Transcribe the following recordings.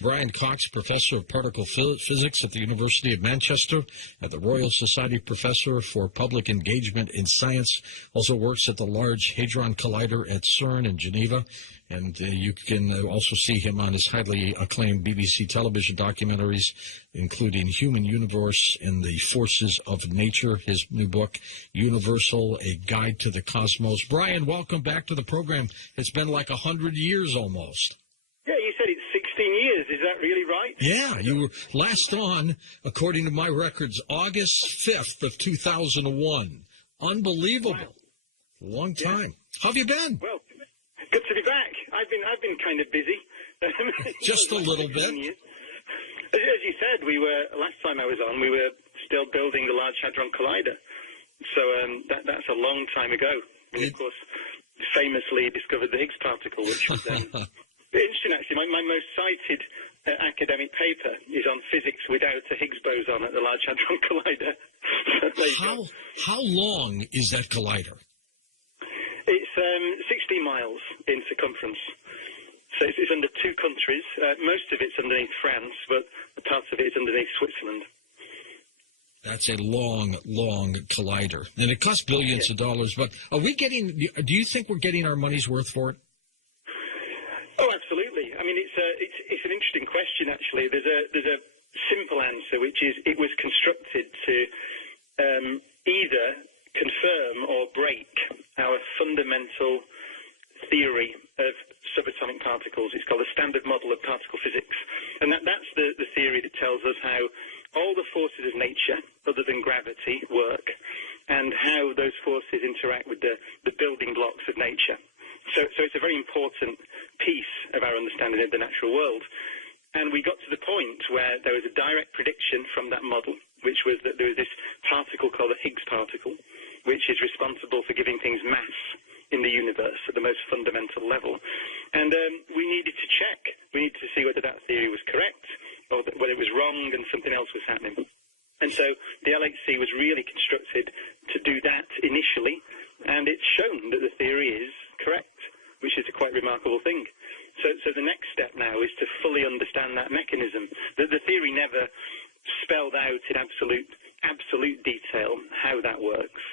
Brian Cox, Professor of Particle Physics at the University of Manchester, and the Royal Society Professor for Public Engagement in Science, also works at the Large Hadron Collider at CERN in Geneva. And you can also see him on his highly acclaimed BBC television documentaries, including Human Universe and the Forces of Nature, his new book, Universal, A Guide to the Cosmos. Brian, welcome back to the program. It's been like 100 years almost. Yeah, you said it's 16 years. Is that really right? Yeah, you were last on, according to my records, August 5th of 2001. Unbelievable. Wow. Long time. Yeah. How have you been? Well, good to be back. I've been kind of busy. Just a little bit. As you said, last time I was on, we were still building the Large Hadron Collider. So that's a long time ago. And of course, famously discovered the Higgs particle, which was interesting, actually. My most cited academic paper is on physics without a Higgs boson at the Large Hadron Collider. How long is that collider? It's 16 miles in circumference. So it's under two countries. Most of it's underneath France, but parts of it is underneath Switzerland. That's a long, long collider. And it costs billions of dollars. But do you think we're getting our money's worth for it? Oh, absolutely. I mean, it's an interesting question, actually. There's a simple answer, which is it was constructed to either confirm or break our fundamental theory of subatomic particles. It's called the Standard Model of Particle Physics. And that's the theory that tells us how all the forces of nature, other than gravity, work, and how those forces interact with the building blocks of nature. So it's a very important piece of our understanding of the natural world. And we got to the point where there was a direct prediction from that model, which was that there was this particle called the Higgs particle, which is responsible for giving things mass in the universe at the most fundamental level. And we needed to check. We needed to see whether that theory was correct or whether it was wrong and something else was happening. And so the LHC was really constructed to do that initially, and it's shown that the theory is correct, which is a quite remarkable thing. So the next step now is to fully understand that mechanism. The theory never spelled out in absolute detail how that works,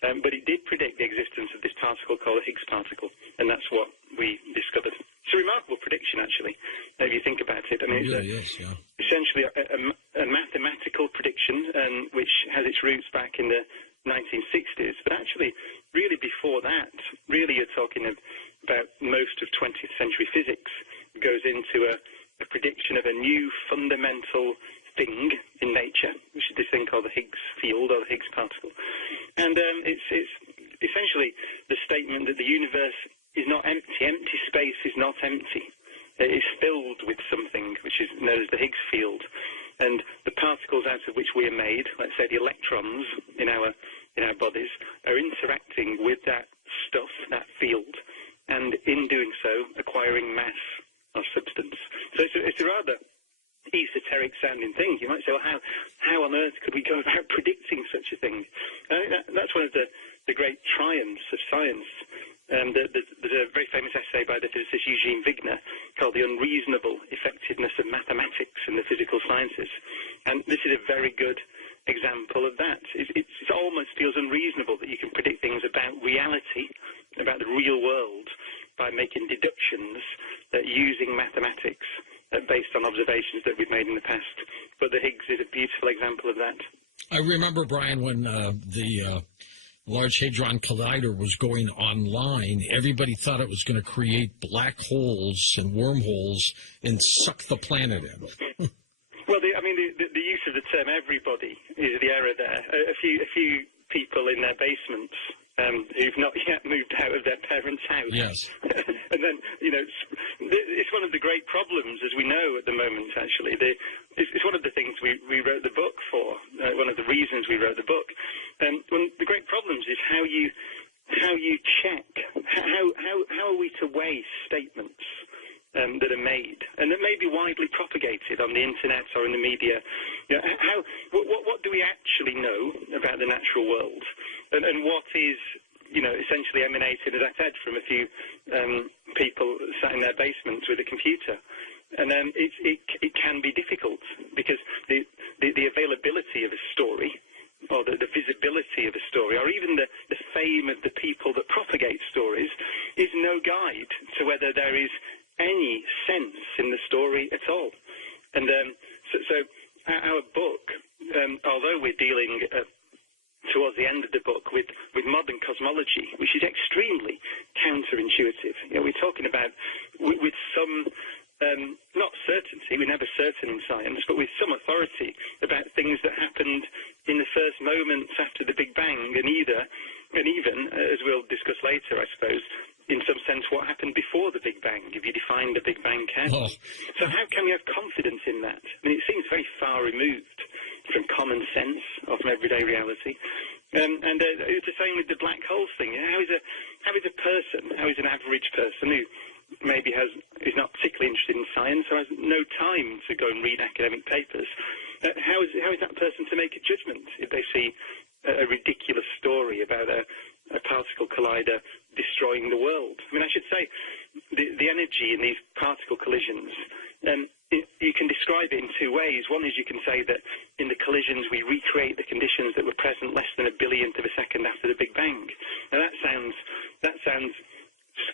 but it did predict the existence of this particle called the Higgs particle, and that's what we discovered. It's a remarkable prediction, actually, if you think about it. I mean, it's essentially a mathematical prediction, which has its roots back in the 1960s, but actually, really before that, really you're talking about most of 20th century physics goes into a prediction of a new fundamental thing in nature, which is this thing called the Higgs field or the Higgs particle. And it's essentially the statement that the universe is not empty. Empty space is not empty. It is filled with something which is known as the Higgs field. And the particles out of which we are made, let's say the electrons in our bodies, are interacting with that stuff, that field, and in doing so, acquiring mass or substance. So it's a rather esoteric sounding thing. You might say, well, how on earth could we go about predicting such a thing? That's one of the great triumphs of science. There's a very famous essay by the physicist Eugene Wigner called The Unreasonable Effectiveness of Mathematics in the Physical Sciences. And this is a very good example of that. It almost feels unreasonable that you can predict things about reality, about the real world, by making deductions using mathematics based on observations that we've made in the past. But the Higgs is a beautiful example of that. I remember, Brian, when the Large Hadron Collider was going online, everybody thought it was going to create black holes and wormholes and suck the planet in. Well, the use of the term everybody is the error there. A few people in their basements who've not yet moved out of their parents' house. Yes. And then, it's one of the great problems, as we know at the moment, actually. It's one of the things we wrote the book for, one of the reasons we wrote the book. And one of the great problems is how you check, how are we to weigh statements that are made and that may be widely propagated on the internet or in the media. What do we actually know about the natural world, and what is essentially emanated, as I said, from a few people sat in their basements with a computer. And it can be difficult because the availability of a story, or the visibility of a story, or even the fame of the people that propagate stories, is no guide to whether there is any sense in the story at all. And so our book, although we're dealing towards the end of the book with modern cosmology, which is extremely counterintuitive. We're talking about with some not certainty, we're never certain in science, but with some authority about things that happened in the first moments after the Big Bang, and even, as we'll discuss later, I suppose, in some sense, what happened before the Big Bang, if you define the Big Bang count. Oh. So how can we have confidence in that? I mean, it seems very far removed from common sense or from everyday reality. And it's the same with the black hole thing. How is an average person who maybe is not particularly interested in science or has no time to go and read academic papers, how is that person to make a judgment if they see a ridiculous story about a particle collider destroying the world? I mean, I should say the energy in these particle collisions, you can describe it in two ways. One is you can say that in the collisions we recreate the conditions that were present less than a billionth of a second after the Big Bang. Now that sounds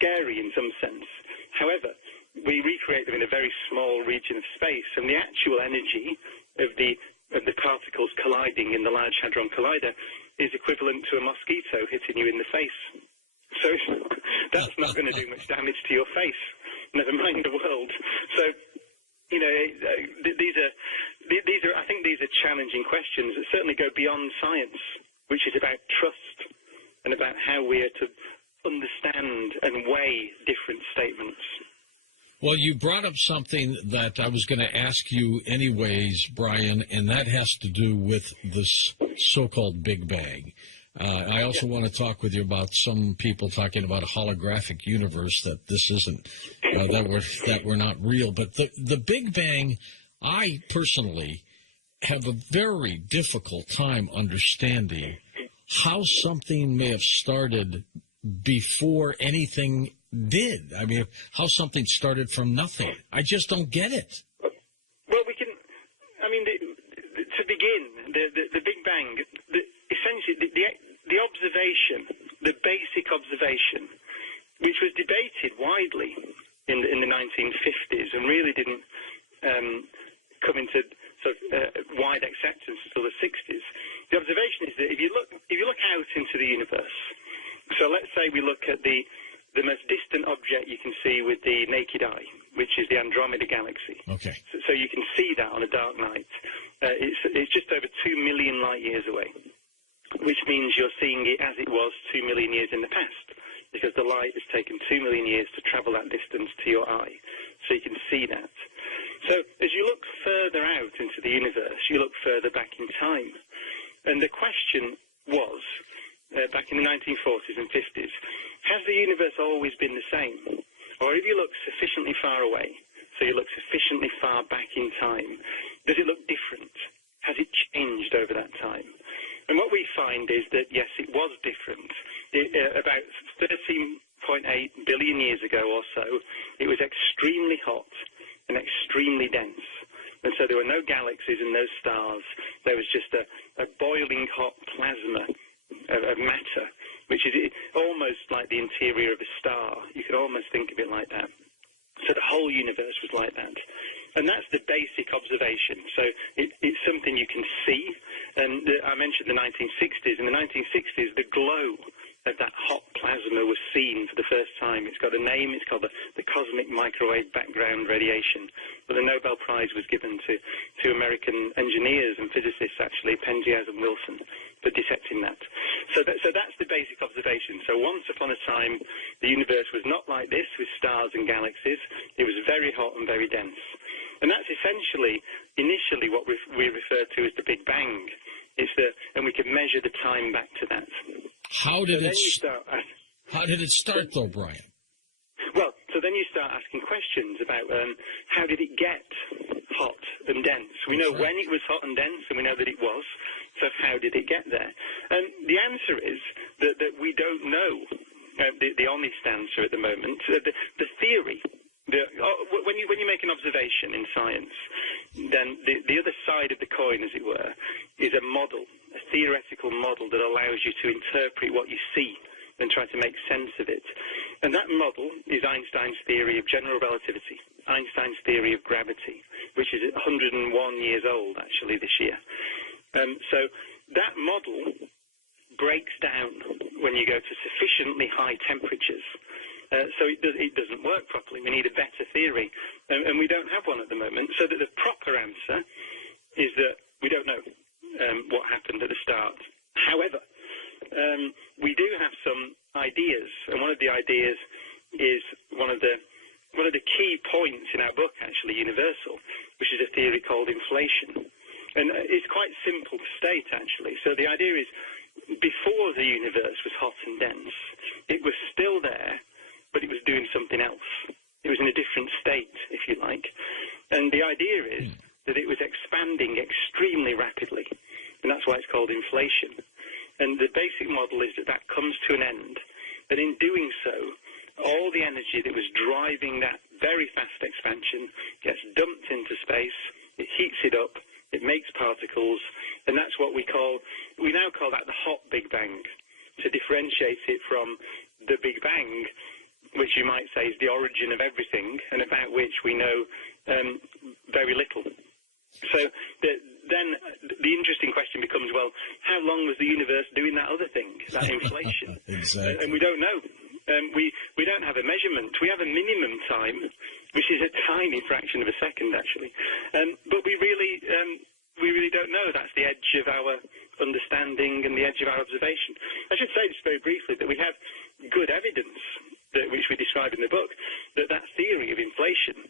scary in some sense. However, we recreate them in a very small region of space, and the actual energy of the particles colliding in the Large Hadron Collider is equivalent to a mosquito hitting you in the face. So that's not going to do much damage to your face, never mind the world. So, these are I think these are challenging questions that certainly go beyond science, which is about trust and about how we are to understand and weigh different statements. Well, you brought up something that I was going to ask you anyways, Brian, and that has to do with this so-called Big Bang. I also want to talk with you about some people talking about a holographic universe, that this isn't, that we're not real. But the Big Bang, I personally have a very difficult time understanding how something may have started before anything did. I mean, how something started from nothing. I just don't get it. Well, to begin, the Big Bang, essentially the observation, the basic observation, which was debated widely in the 1950s and really didn't come into sort of wide acceptance until the 60s. The observation is that if you look out into the universe, so let's say we look at the most distant object you can see with the naked eye, which is the Andromeda Galaxy. Okay. So you can see that on a dark night. It's just over 2 million light years away, which means you're seeing it as it was 2 million years in the past, because the light has taken 2 million years to travel that distance to your eye. So you can see that. So as you look further out into the universe, you look further back in time. And the question was, back in the 1940s and 50s, has the universe always been the same? Or if you look sufficiently far away, so you look sufficiently far back in time, does it look different? Has it changed over that time? And what we find is that, yes, it was different. About 13.8 billion years ago or so, it was extremely hot and extremely dense. And so there were no galaxies and no stars. There was just a boiling hot plasma of matter, which is almost like the interior of a star. You could almost think of it like that. So the whole universe was like that. And that's the basic observation. So it's something you can see. And I mentioned the 1960s. In the 1960s, the glow of that hot plasma was seen for the first time. It's got a name. It's called the cosmic microwave background radiation. But the Nobel Prize was given to American engineers and physicists, actually, Penzias and Wilson, for detecting that. So that's the basic observation. So once upon a time, the universe was not like this, with stars and galaxies. It was very hot and very dense. And that's essentially, initially, what we refer to as the Big Bang. And we can measure the time back to that. How did it start, though, Brian? Well, so then you start asking questions about how did it get hot and dense? We know when it was hot and dense, and we know that it was. So how did it get there? And the answer is that we don't know. The honest answer at the moment. The theory when you make an observation in science, then the other side of the coin, as it were, is a model, a theoretical model that allows you to interpret what you see and try to make sense of it. And that model is Einstein's theory of general relativity, Einstein's theory of gravity, which is 101 years old, actually, this year. So that model breaks down when you go to sufficiently high temperatures. So it doesn't work properly. We need a better theory, and we don't have one at the moment. So that the proper answer is that we don't know what happened at the start. However, we do have some ideas, and one of the ideas is one of the key points in our book, actually, Universal, which is a theory called inflation. And it's quite simple to state, actually. So the idea is, before the universe was hot and dense, it was still there, but it was doing something else. It was in a different state, if you like. And the idea is that it was expanding extremely rapidly, and that's why it's called inflation. And the basic model is that that comes to an end, and in doing so, all the energy that was driving that very fast expansion gets dumped into space, it heats it up, it makes particles, and that's what we now call that the hot Big Bang, to differentiate it from the Big Bang, which you might say is the origin of everything, and about which we know very little. So then the interesting question becomes, well, how long was the universe doing that other thing, that inflation? Exactly. And we don't know. We don't have a measurement. We have a minimum time, which is a tiny fraction of a second, actually. But we really don't know. That's the edge of our understanding and the edge of our observation. I should say just very briefly that we have good evidence, which we describe in the book, that theory of inflation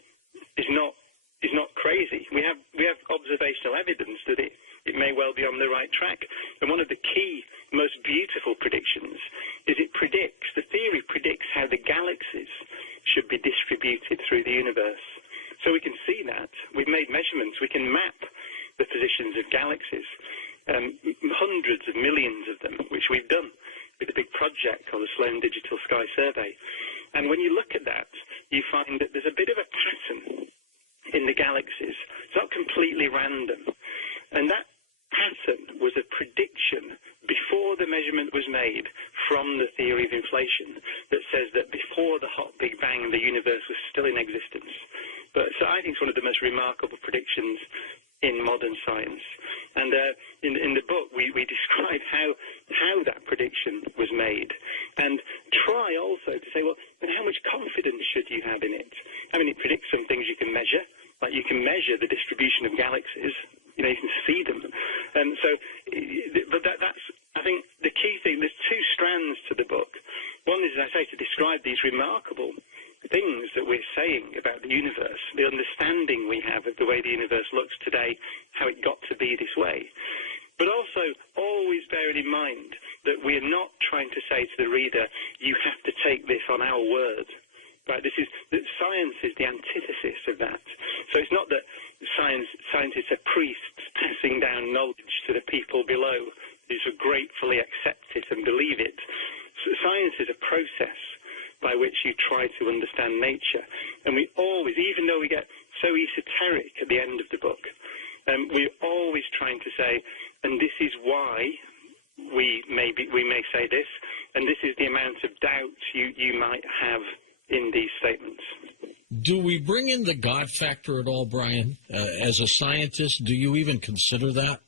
is not crazy. We have observational evidence that it may well be on the right track. And one of the key, most beautiful predictions is the theory predicts how the galaxies should be distributed through the universe. So we can see that. We've made measurements. We can map the positions of galaxies, hundreds of millions of them, which we've done with a big project called the Sloan Digital Sky Survey. And when you look at that, you find that there's a bit of a pattern in the galaxies. It's not completely random. And that pattern was a prediction before the measurement was made from the theory of inflation that says that before the hot Big Bang, the universe was still in existence. So I think it's one of the most remarkable predictions in modern science. And in the book, we describe how that prediction was made, and try also to say, well, but how much confidence should you have in it? I mean, it predicts some things you can measure, like you can measure the distribution of galaxies. You can see them. And so, but that's, I think, the key thing. There's two strands to the book. One is, as I say, to describe these remarkable things that we're saying about the universe, the understanding we have of the way the universe looks today, how it got to be this way. But also, always bearing in mind that we're not trying to say to the reader, you have to take this on our word. Right? That science is the antithesis of that. So it's not that scientists are priests passing down knowledge to the people below who gratefully accept it and believe it. So science is a process by which you try to understand nature. And we always, even though we get so esoteric at the end of the book, we're always trying to say, and this is why we may say this, and this is the amount of doubt you might have in these statements. Do we bring in the God factor at all, Brian? As a scientist, do you even consider that?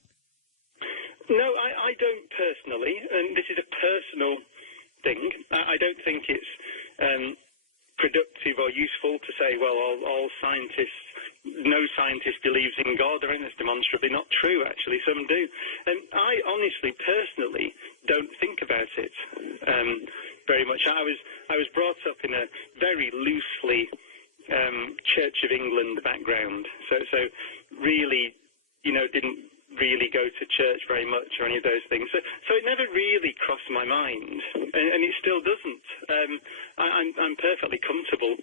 No, I don't personally, and this is a personal thing. I don't think it's productive or useful to say, well, no scientist believes in God, or anything. That's demonstrably not true, actually. Some do. And I honestly, personally, don't think about it very much. I was brought up in a very loosely Church of England background, so really, didn't really go to church very much or any of those things. So it never really crossed my mind, and it still doesn't. I'm perfectly comfortable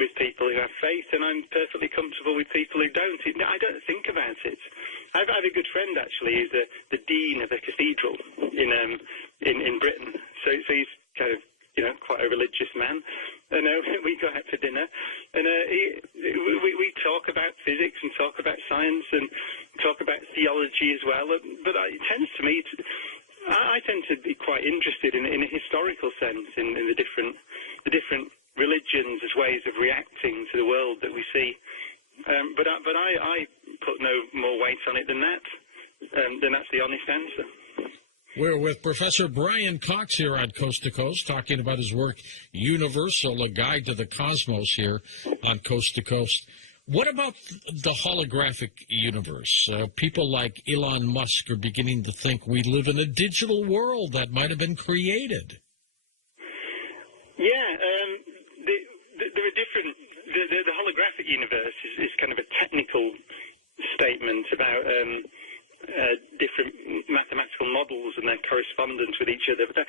with people who have faith, and I'm perfectly comfortable with people who don't. I don't think about it. I have a good friend, actually, who's the dean of a cathedral in Britain. So he's kind of, quite a religious man. And we go out for dinner, and we talk about physics and talk about science and talk about theology as well. But it tends to me, I tend to be quite interested in a historical sense in the different religions as ways of reacting to the world that we see. But I put no more weight on it than that. That's the honest answer. We're with Professor Brian Cox here on Coast to Coast, talking about his work, Universal, A Guide to the Cosmos, here on Coast to Coast. What about the holographic universe? People like Elon Musk are beginning to think we live in a digital world that might have been created. Yeah, there are different... The holographic universe is kind of a technical statement about... different mathematical models and their correspondence with each other. But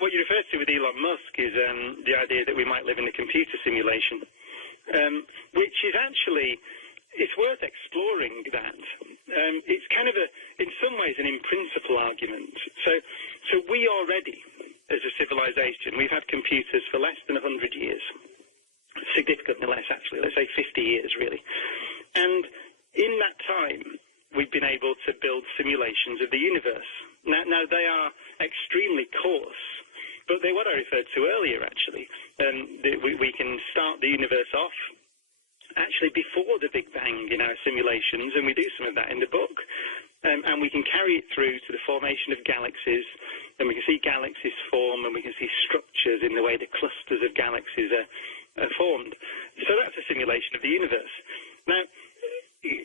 what you refer to with Elon Musk is the idea that we might live in a computer simulation, which is actually, it's worth exploring that. It's kind of in some ways, an in-principle argument. So we already, as a civilization, we've had computers for less than 100 years, significantly less actually, let's say 50 years really. And in that time, we've been able to build simulations of the universe. Now they are extremely coarse, but they're what I referred to earlier, actually. We can start the universe off actually before the Big Bang in our simulations, and we do some of that in the book. And we can carry it through to the formation of galaxies, and we can see galaxies form, and we can see structures in the way the clusters of galaxies are formed. So that's a simulation of the universe. Now,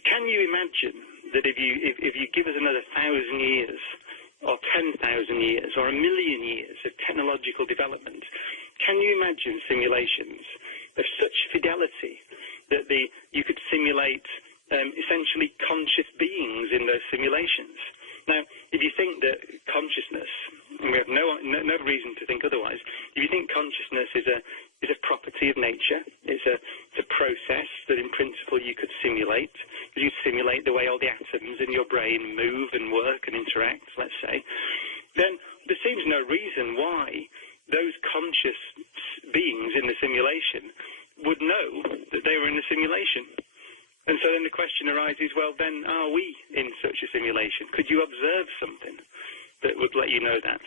can you imagine that if you give us another 1,000 years, or 10,000 years, or 1 million years of technological development, can you imagine simulations of such fidelity that you could simulate essentially conscious beings in those simulations? Now, if you think that consciousness, and we have no reason to think otherwise, if you think consciousness is a property of nature, it's a process that in principle you could simulate. You simulate the way all the atoms in your brain move and work and interact, let's say, then there seems no reason why those conscious beings in the simulation would know that they were in the simulation. And so then the question arises, well, then are we in such a simulation? Could you observe something that would let you know that?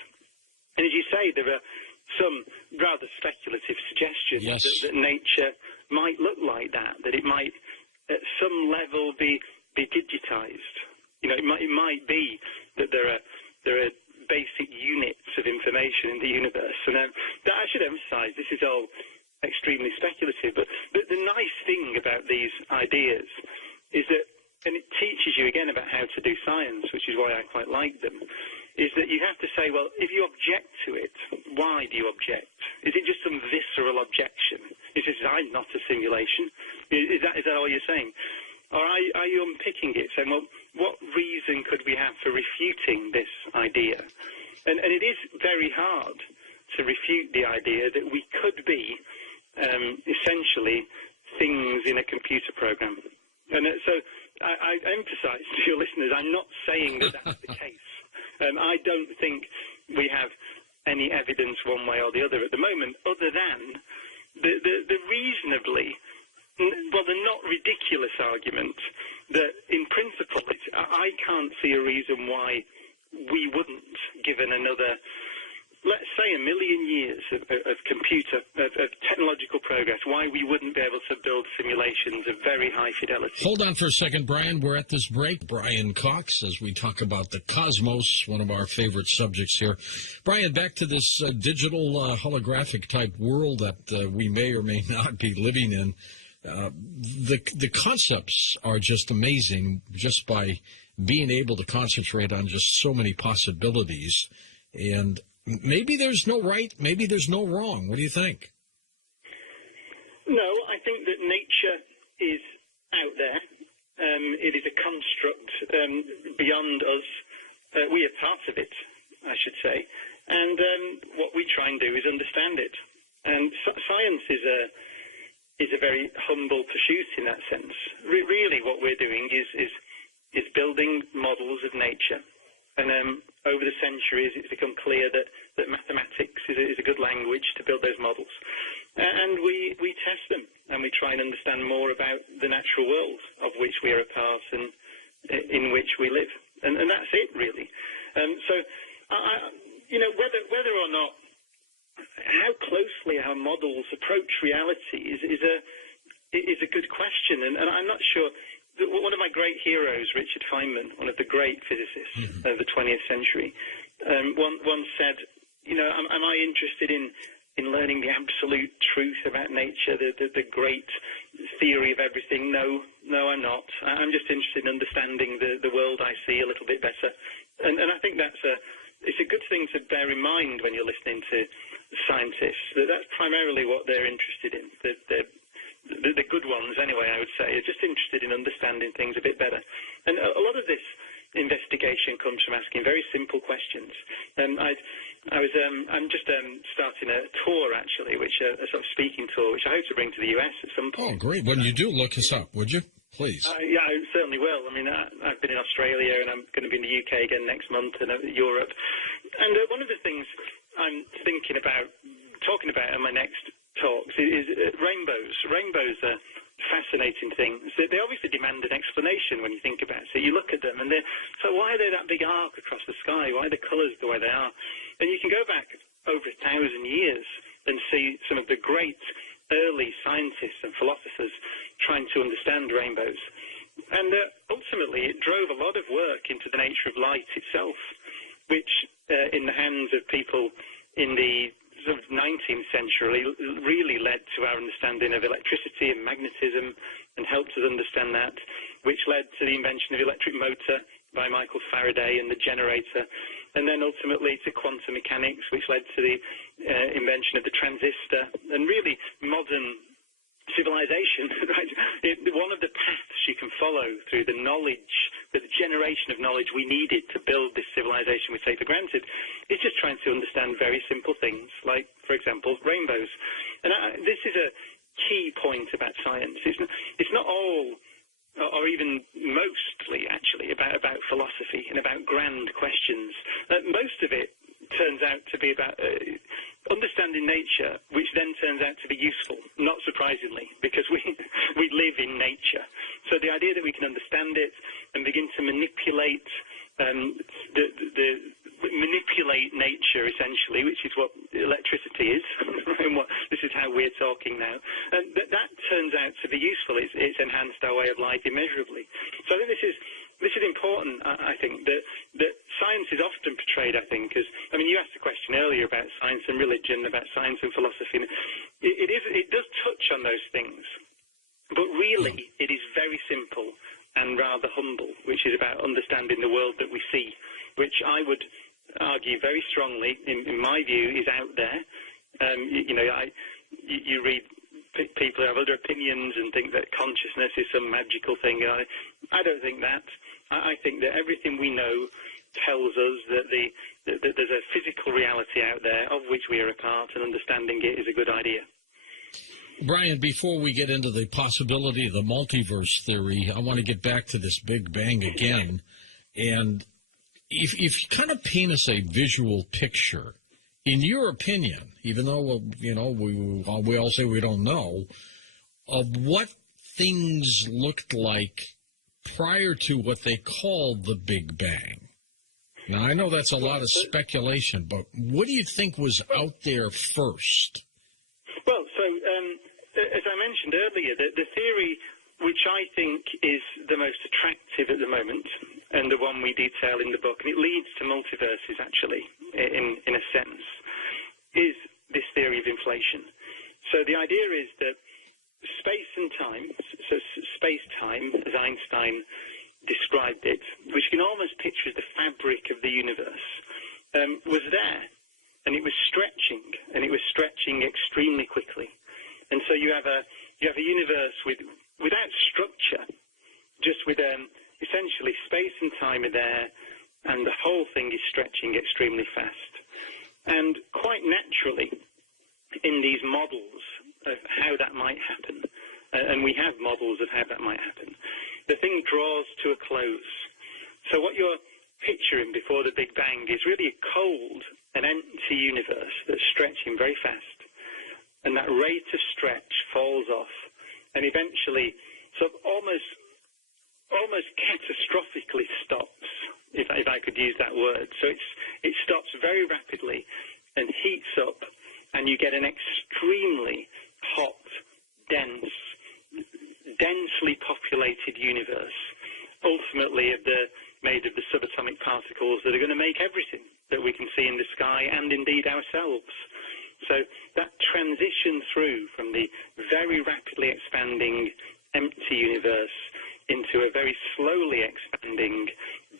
And as you say, there are some rather speculative suggestions that nature might look like that it might at some level be digitized. You know, it might be that there are basic units of information in the universe. And that I should emphasize, this is all extremely speculative, but the nice thing about these ideas is that, and it teaches you again about how to do science, which is why I quite like them, is that you have to say, well, if you object to it, why do you object? Is it just some visceral objection? Is it, I'm not a simulation? Is that all you're saying? Or are you unpicking it, saying, well, what reason could we have for refuting this idea? And it is very hard to refute the idea that we could be essentially things in a computer program. And so I emphasize to your listeners, I'm not saying that that's the case. I don't think we have any evidence one way or the other at the moment, other than the reasonably, well, the not ridiculous argument that in principle, I can't see a reason why we wouldn't, given another, let's say, 1 million years of technological progress, why we wouldn't be able to build simulations of very high fidelity. Hold on for a second, Brian. We're at this break. Brian Cox, as we talk about the cosmos, one of our favorite subjects here. Brian, back to this digital holographic type world that we may or may not be living in. The concepts are just amazing, just by being able to concentrate on just so many possibilities. And maybe there's no right, maybe there's no wrong. What do you think? No, I think that nature is out there. It is a construct beyond us. We are part of it, I should say. And what we try and do is understand it. And science is a very humble pursuit in that sense. Really what we're doing is building models of nature. And over the centuries, it's become clear that mathematics is a good language to build those models. and we test them, and we try and understand more about the natural world of which we are a part and in which we live. And that's it, really. So, whether or not, how closely our models approach reality is a good question. And I'm not sure. One of my great heroes, Richard Feynman, one of the great physicists of the 20th century, once said, am I interested in learning the absolute truth about nature, the great theory of everything? No, I'm not. I'm just interested in understanding the world I see a little bit better. And I think it's a good thing to bear in mind when you're listening to scientists. That's primarily what they're interested in. The good ones, anyway, I would say, are just interested in understanding things a bit better. And a lot of this investigation comes from asking very simple questions. I'm just starting a tour, actually, a sort of speaking tour, which I hope to bring to the US at some point. Oh, great. When you do, look us up, would you? Please. Yeah, I certainly will. I mean, I've been in Australia, and I'm going to be in the UK again next month, and Europe. And one of the things I'm thinking about, talking about in my next talks is rainbows. Rainbows are fascinating things. They obviously demand an explanation when you think about it. So you look at them and so why are they that big arc across the sky? Why are the colours the way they are? And you can go back over 1,000 years and see some of the great early scientists and philosophers trying to understand rainbows. And ultimately it drove a lot of work into the nature of light itself, which in the hands of people in the sort of 19th century really led to our understanding of electricity and magnetism and helped us understand that, which led to the invention of the electric motor by Michael Faraday and the generator, and then ultimately to quantum mechanics, which led to the invention of the transistor, and really modern civilization, right? One of the paths you can follow through the knowledge, the generation of knowledge we needed to build this civilization we take for granted, is just trying to understand very simple things, like, for example, rainbows. And this is a key point about science. It's not all, or even mostly, actually, about philosophy and about grand questions. Most of it turns out to be about understanding nature, which then turns out to be useful, not surprisingly, because we live in nature. So the idea that we can understand it and begin to manipulate manipulate nature, essentially, which is what electricity is, and this is how we're talking now, and that turns out to be useful. It's enhanced our way of life immeasurably. So I think this is important. I think that science is often portrayed, I think, as, I mean, you asked a question earlier about science and religion, about science and philosophy. It does touch on those things, but really it is very simple and rather humble, which is about understanding the world that we see, which I would argue very strongly, in my view, is out there. You read people who have other opinions and think that consciousness is some magical thing. I don't think that. I think that everything we know tells us that there's a physical reality out there of which we are a part, and understanding it is a good idea. Brian, before we get into the possibility of the multiverse theory, I want to get back to this Big Bang again. And if you kind of paint us a visual picture, in your opinion, even though, we all say we don't know, of what things looked like prior to what they called the Big Bang. Now, I know that's a lot of speculation, but what do you think was out there first? Well, so as I mentioned earlier, the theory which I think is the most attractive at the moment, and the one we detail in the book, and it leads to multiverses, actually, in a sense, is this theory of inflation. So the idea is that space and time, so space-time, as Einstein described it, which you can almost picture as the fabric of the universe, was there, and it was stretching extremely quickly. And so you have a universe without structure, just with essentially space and time are there, and the whole thing is stretching extremely fast. And quite naturally, in these models of how that might happen, and we have models of how that might happen, the thing draws to a close. So what you're picturing before the Big Bang is really a cold and empty universe that's stretching very fast. And that that rate of stretch falls off, and eventually sort of almost catastrophically stops, if I could use that word. So it stops very rapidly and heats up, and you get an extremely hot, densely populated universe, ultimately made of the subatomic particles that are going to make everything that we can see in the sky and indeed ourselves. So that transition through from the very rapidly expanding empty universe into a very slowly expanding,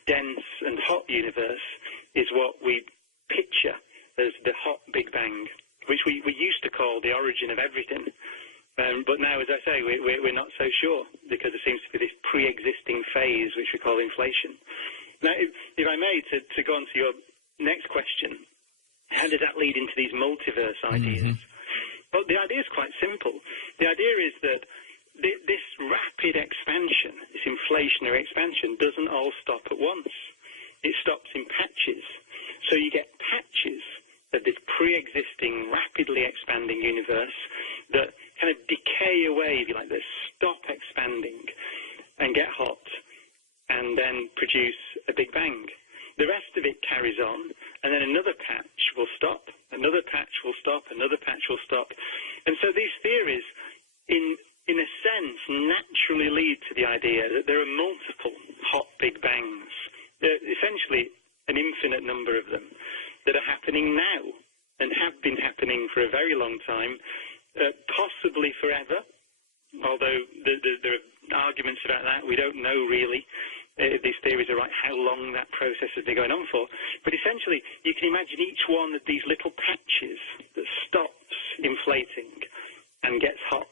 dense and hot universe is what we picture as the hot Big Bang, which we used to call the origin of everything. But now, as I say, we're not so sure, because there seems to be this pre-existing phase, which we call inflation. Now, if I may, to go on to your next question, how does that lead into these multiverse ideas? Well, the idea is quite simple. The idea is that this rapid expansion, this inflationary expansion, doesn't all stop at once. It stops in patches. So you get patches of this pre-existing, rapidly expanding universe that kind of decay away, if you like, that stop expanding and get hot and then produce a Big Bang. The rest of it carries on, and then another patch will stop, another patch will stop, another patch will stop. And so these theories, in a sense, naturally lead to the idea that there are multiple hot Big Bangs, essentially an infinite number of them, that are happening now and have been happening for a very long time, possibly forever, although there are arguments about that. We don't know really if these theories are right, how long that process has been going on for. But essentially, you can imagine each one of these little patches that stops inflating and gets hot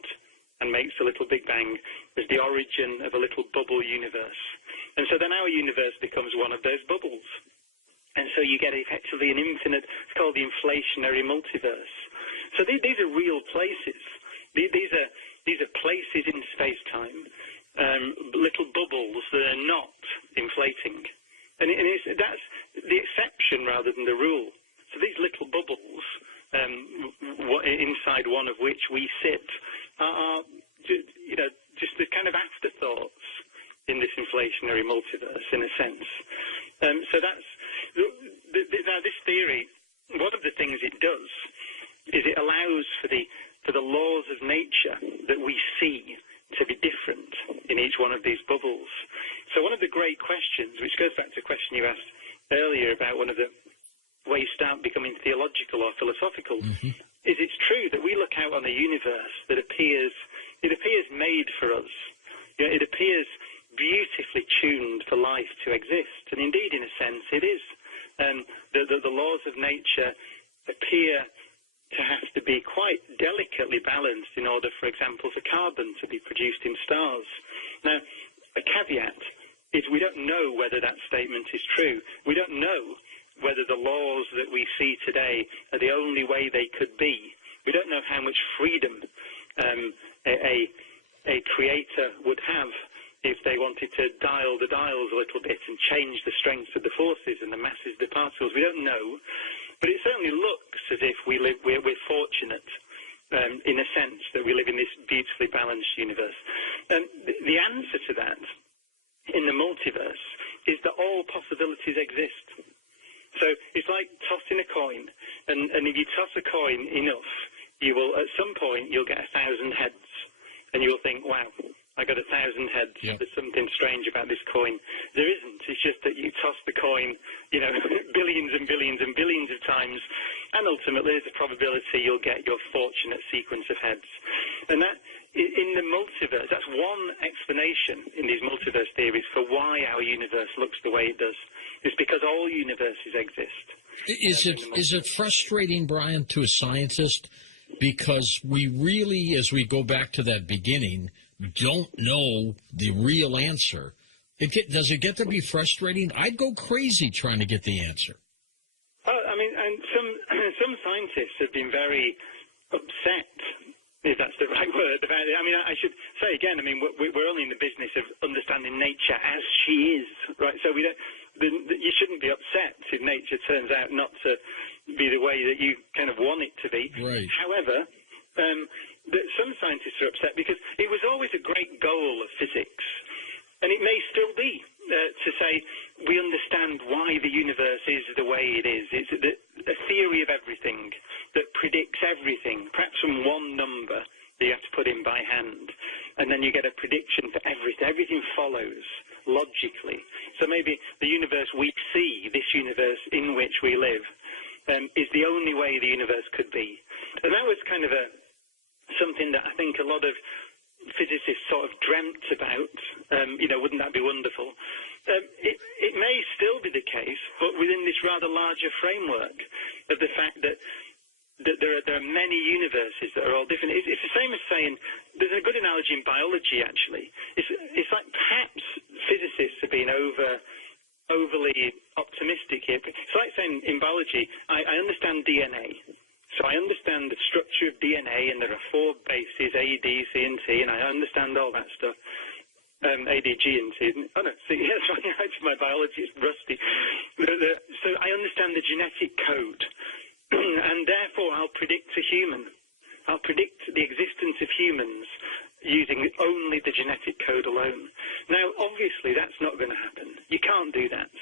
and makes a little Big Bang as the origin of a little bubble universe. And so then our universe becomes one of those bubbles. And so you get effectively an infinite, it's called the inflationary multiverse. So these are real places. These are places in space-time, little bubbles that are not inflating. And that's the exception rather than the rule. So these little bubbles, inside one of which we sit, are just the kind of afterthoughts in this inflationary multiverse, in a sense. So that's now this theory. One of the things it does is it allows for the laws of nature that we see to be different in each one of these bubbles. So one of the great questions, which goes back to a question you asked earlier about one of the ways you start becoming theological or philosophical, is it's true that we look out on a universe that appears made for us. It appears beautifully tuned for life to exist, and indeed, in a sense, it is. The laws of nature appear to have to be quite delicately balanced in order, for example, for carbon to be produced in stars. Now, a caveat is we don't know whether that statement is true. We don't know whether the laws that we see today are the only way they could be. We don't know how much freedom a creator would have if they wanted to dial the dials a little bit and change the strengths of the forces and the masses of the particles. We don't know. But it certainly looks as if we're fortunate, in a sense, that we live in this beautifully balanced universe. The answer to that in the multiverse is that all possibilities exist. So it's like tossing a coin, and if you toss a coin enough, you will, at some point, you'll get 1,000 heads, and you'll think, wow, I got 1,000 heads. Yep. There's something strange about this coin. There isn't. It's just that you toss the coin, billions and billions and billions of times, and ultimately there's a probability you'll get your fortunate sequence of heads. And that, in the multiverse, that's one explanation in these multiverse theories for why our universe looks the way it does. It's because all universes exist. Is it frustrating, Brian, to a scientist, because we really, as we go back to that beginning, don't know the real answer? Does it get to be frustrating? I'd go crazy trying to get the answer. I mean, and some scientists have been very upset, if that's the right word, about it. I mean, I should say again, I mean, we're only in the business of understanding nature as she is, right? So you shouldn't be upset if nature turns out not to be the way that you kind of want it to be. Right. However, that some scientists are upset because it was always a great goal of physics, and it may still be, to say we understand why the universe is the way it is. It's a theory of everything that predicts everything, perhaps from one number that you have to put in by hand, and then you get a prediction for everything. Everything follows logically. So maybe the universe we see, this universe in which we live, is the only way the universe could be. And that was kind of something that I think a lot of physicists sort of dreamt about. Wouldn't that be wonderful? It may still be the case, but within this rather larger framework of the fact that there are many universes that are all different. It's the same as saying, there's a good analogy in biology, actually. It's like perhaps physicists are being overly optimistic here. It's like saying in biology, I understand DNA. So I understand the structure of DNA, and there are 4 bases, A, D, C, and T, and I understand all that stuff. A, D, G, and T. Oh, no, C, that's right, my biology is rusty. So I understand the genetic code, and therefore I'll predict a human. I'll predict the existence of humans using only the genetic code alone. Now, obviously, that's not going to happen. You can't do that.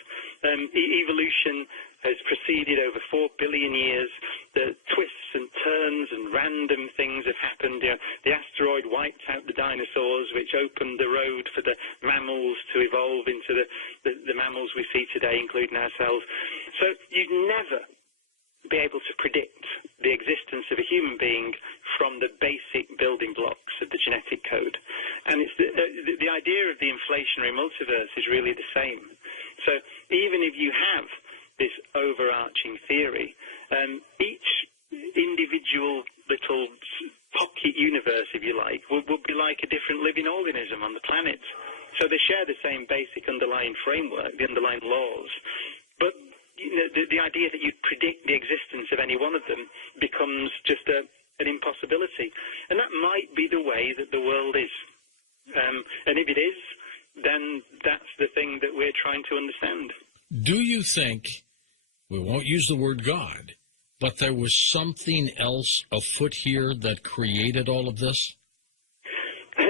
Evolution has proceeded over 4 billion years. The twists and turns and random things have happened. The asteroid wiped out the dinosaurs, which opened the road for the mammals to evolve into the mammals we see today, including ourselves. So you'd never be able to predict the existence of a human being from the basic building blocks of the genetic code. And it's the idea of the inflationary multiverse is really the same. So even if you have this overarching theory, each individual little pocket universe, if you like, would be like a different living organism on the planet. So they share the same basic underlying framework, the underlying laws. But the idea that you predict the existence of any one of them becomes just an impossibility. And that might be the way that the world is. And if it is, then that's the thing that we're trying to understand. Do you think, we won't use the word God, but there was something else afoot here that created all of this? I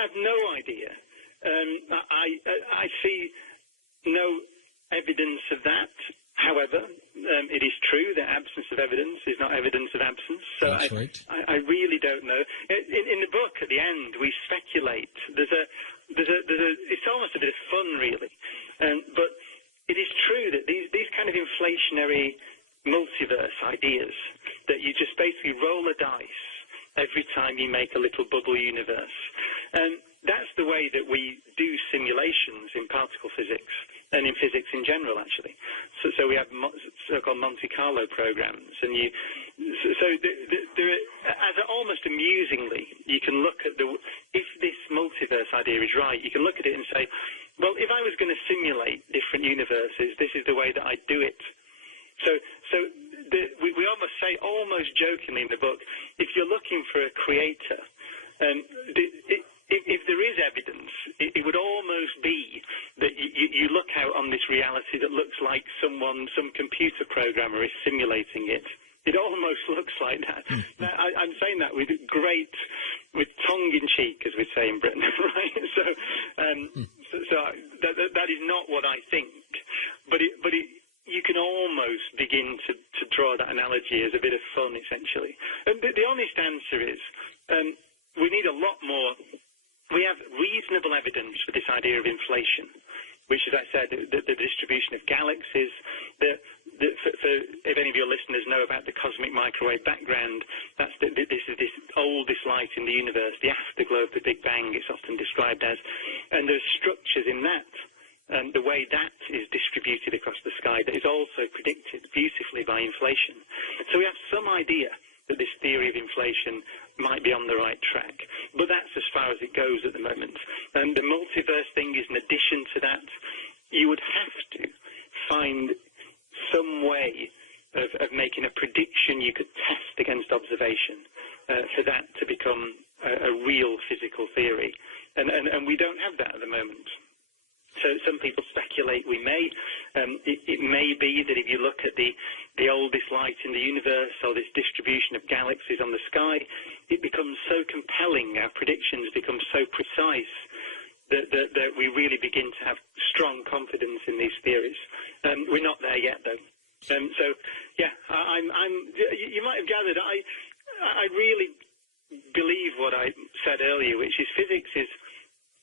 have no idea. I see no evidence of that. However, it is true that absence of evidence is not evidence of absence. So that's right. I really don't know. In the book, at the end, we speculate. It's almost a bit of fun, really. But it is true that these kind of inflationary multiverse ideas, that you just basically roll a dice every time you make a little bubble universe. That's the way that we do simulations in particle physics and in physics in general, actually. So we have so-called Monte Carlo programs, and almost amusingly, you can look at if this multiverse idea is right, you can look at it and say, well, if I was going to simulate different universes, this is the way that I'd do it. We almost say, almost jokingly in the book, if you're looking for a creator, if there is evidence, it would almost be that you look out on this reality that looks like some computer programmer is simulating it. It almost looks like that. Now, I'm saying that with tongue-in-cheek, as we say in Britain, right? So that is not what I think. But you can almost begin to draw that analogy as a bit of fun, essentially. And the honest answer is we need a lot more. We have reasonable evidence for this idea of inflation, which, as I said, the distribution of galaxies. If any of your listeners know about the cosmic microwave background, this is this oldest light in the universe, the afterglow of the Big Bang, it's often described as. And there's structures in that, the way that is distributed across the sky, that is also predicted beautifully by inflation. So we have some idea that this theory of inflation might be on the right track. But that's as far as it goes at the moment. And the multiverse thing is an addition to that. You would have to find some way of making a prediction you could test against observation for that to become a real physical theory. And we don't have that at the moment. So some people speculate we may. It may be that if you look at the oldest light in the universe, or this distribution of galaxies on the sky, it becomes so compelling, our predictions become so precise, that we really begin to have strong confidence in these theories. We're not there yet, though. So, yeah, you might have gathered, I really believe what I said earlier, which is physics is,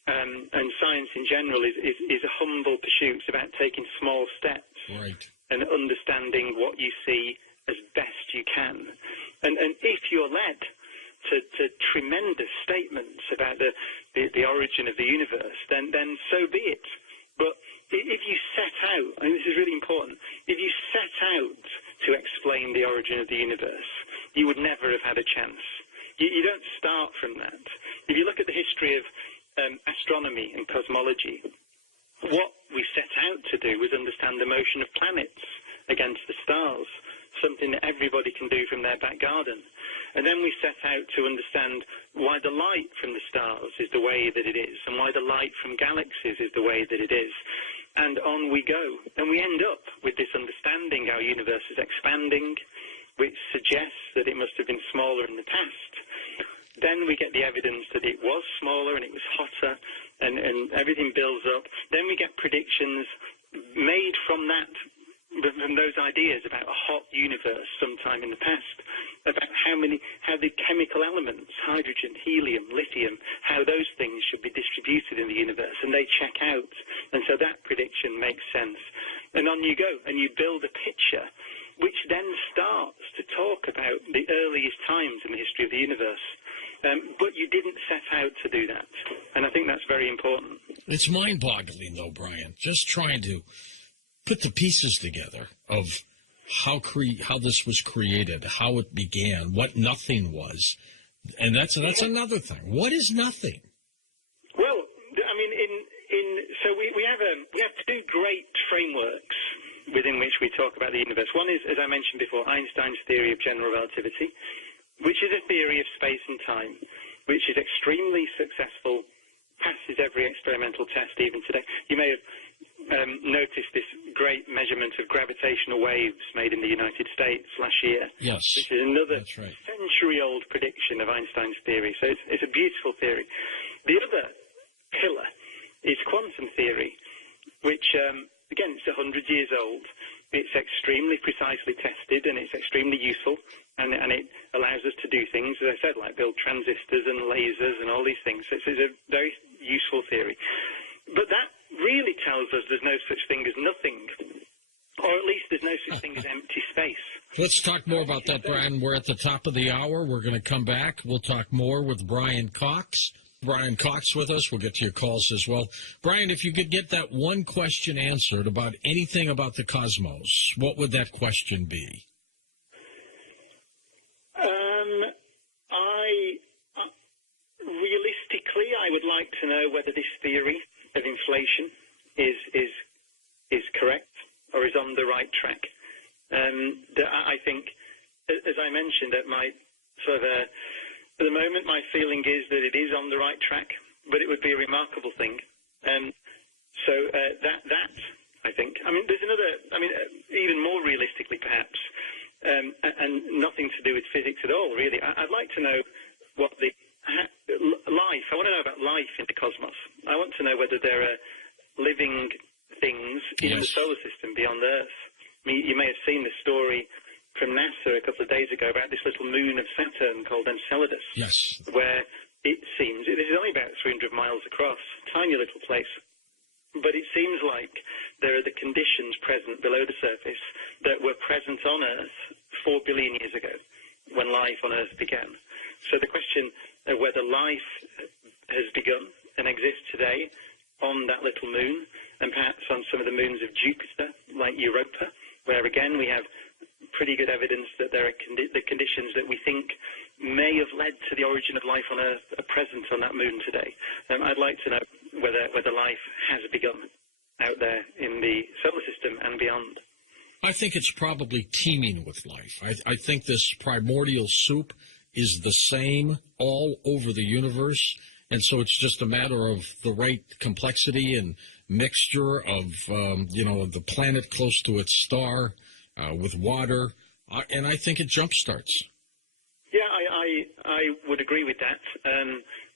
and science in general is a humble pursuit. It's about taking small steps, right, and understanding what you see as best you can. And if you're led to tremendous statements about the origin of the universe, then so be it. But if you set out, and this is really important, if you set out to explain the origin of the universe, you would never have had a chance. You don't start from that. If you look at the history of astronomy and cosmology, what we set out to do was understand the motion of planets against the stars, something that everybody can do from their back garden. And then we set out to understand why the light from the stars is the way that it is, and why the light from galaxies is the way that it is. And on we go. And we end up with this understanding our universe is expanding, which suggests that it must have been smaller in the past. Then we get the evidence that it was smaller and it was hotter, and everything builds up. Then we get predictions made from those ideas about a hot universe sometime in the past, about how the chemical elements, hydrogen, helium, lithium, how those things should be distributed in the universe, and they check out. And so that prediction makes sense. And on you go, and you build a picture which then starts to talk about the earliest times in the history of the universe. But you didn't set out to do that. And I think that's very important. It's mind-boggling, though, Brian, just trying to put the pieces together of how this was created, how it began, what nothing was. And that's another thing. What is nothing? Well, I mean, so we have two great frameworks within which we talk about the universe. One is, as I mentioned before, Einstein's theory of general relativity, which is a theory of space and time, which is extremely successful, passes every experimental test even today. You may have noticed this great measurement of gravitational waves made in the United States last year. Yes. Which is another That's right. century-old prediction of Einstein's theory. So it's a beautiful theory. The other pillar is quantum theory, which, again, it's 100 years old. It's extremely precisely tested, and it's extremely useful, and it allows us to do things, as I said, like build transistors and lasers and all these things. So it's a very useful theory. But that really tells us there's no such thing as nothing, or at least there's no such thing as empty space. Let's talk more about that, Brian. We're at the top of the hour. We're going to come back. We'll talk more with Brian Cox. Brian Cox with us. We'll get to your calls as well. Brian, if you could get that one question answered about anything about the cosmos, what would that question be? Realistically, I would like to know whether this theory of inflation is correct or is on the right track. I think, as I mentioned, at my at the moment, my feeling is that it is on the right track, but it would be a remarkable thing. So that I think. I mean, there's another. I mean, even more realistically, perhaps, and nothing to do with physics at all, really. I'd like to know what the life. I want to know about life in the cosmos. I want to know whether there are living things in the solar system beyond Earth. I mean, you may have seen the story from NASA a couple of days ago about this little moon of Saturn called Enceladus. Yes. Where it seems, this is only about 300 miles across, tiny little place, but it seems like there are the conditions present below the surface that were present on Earth 4 billion years ago, when life on Earth began. So the question of whether life has begun and exists today on that little moon, and perhaps on some of the moons of Jupiter, like Europa, where again we have pretty good evidence that there are the conditions that we think may have led to the origin of life on Earth are present on that moon today. I'd like to know whether life has begun out there in the solar system and beyond. I think it's probably teeming with life. I think this primordial soup is the same all over the universe, and so it's just a matter of the right complexity and mixture of, the planet close to its star with water, and I think it jumpstarts. Yeah, I would agree with that.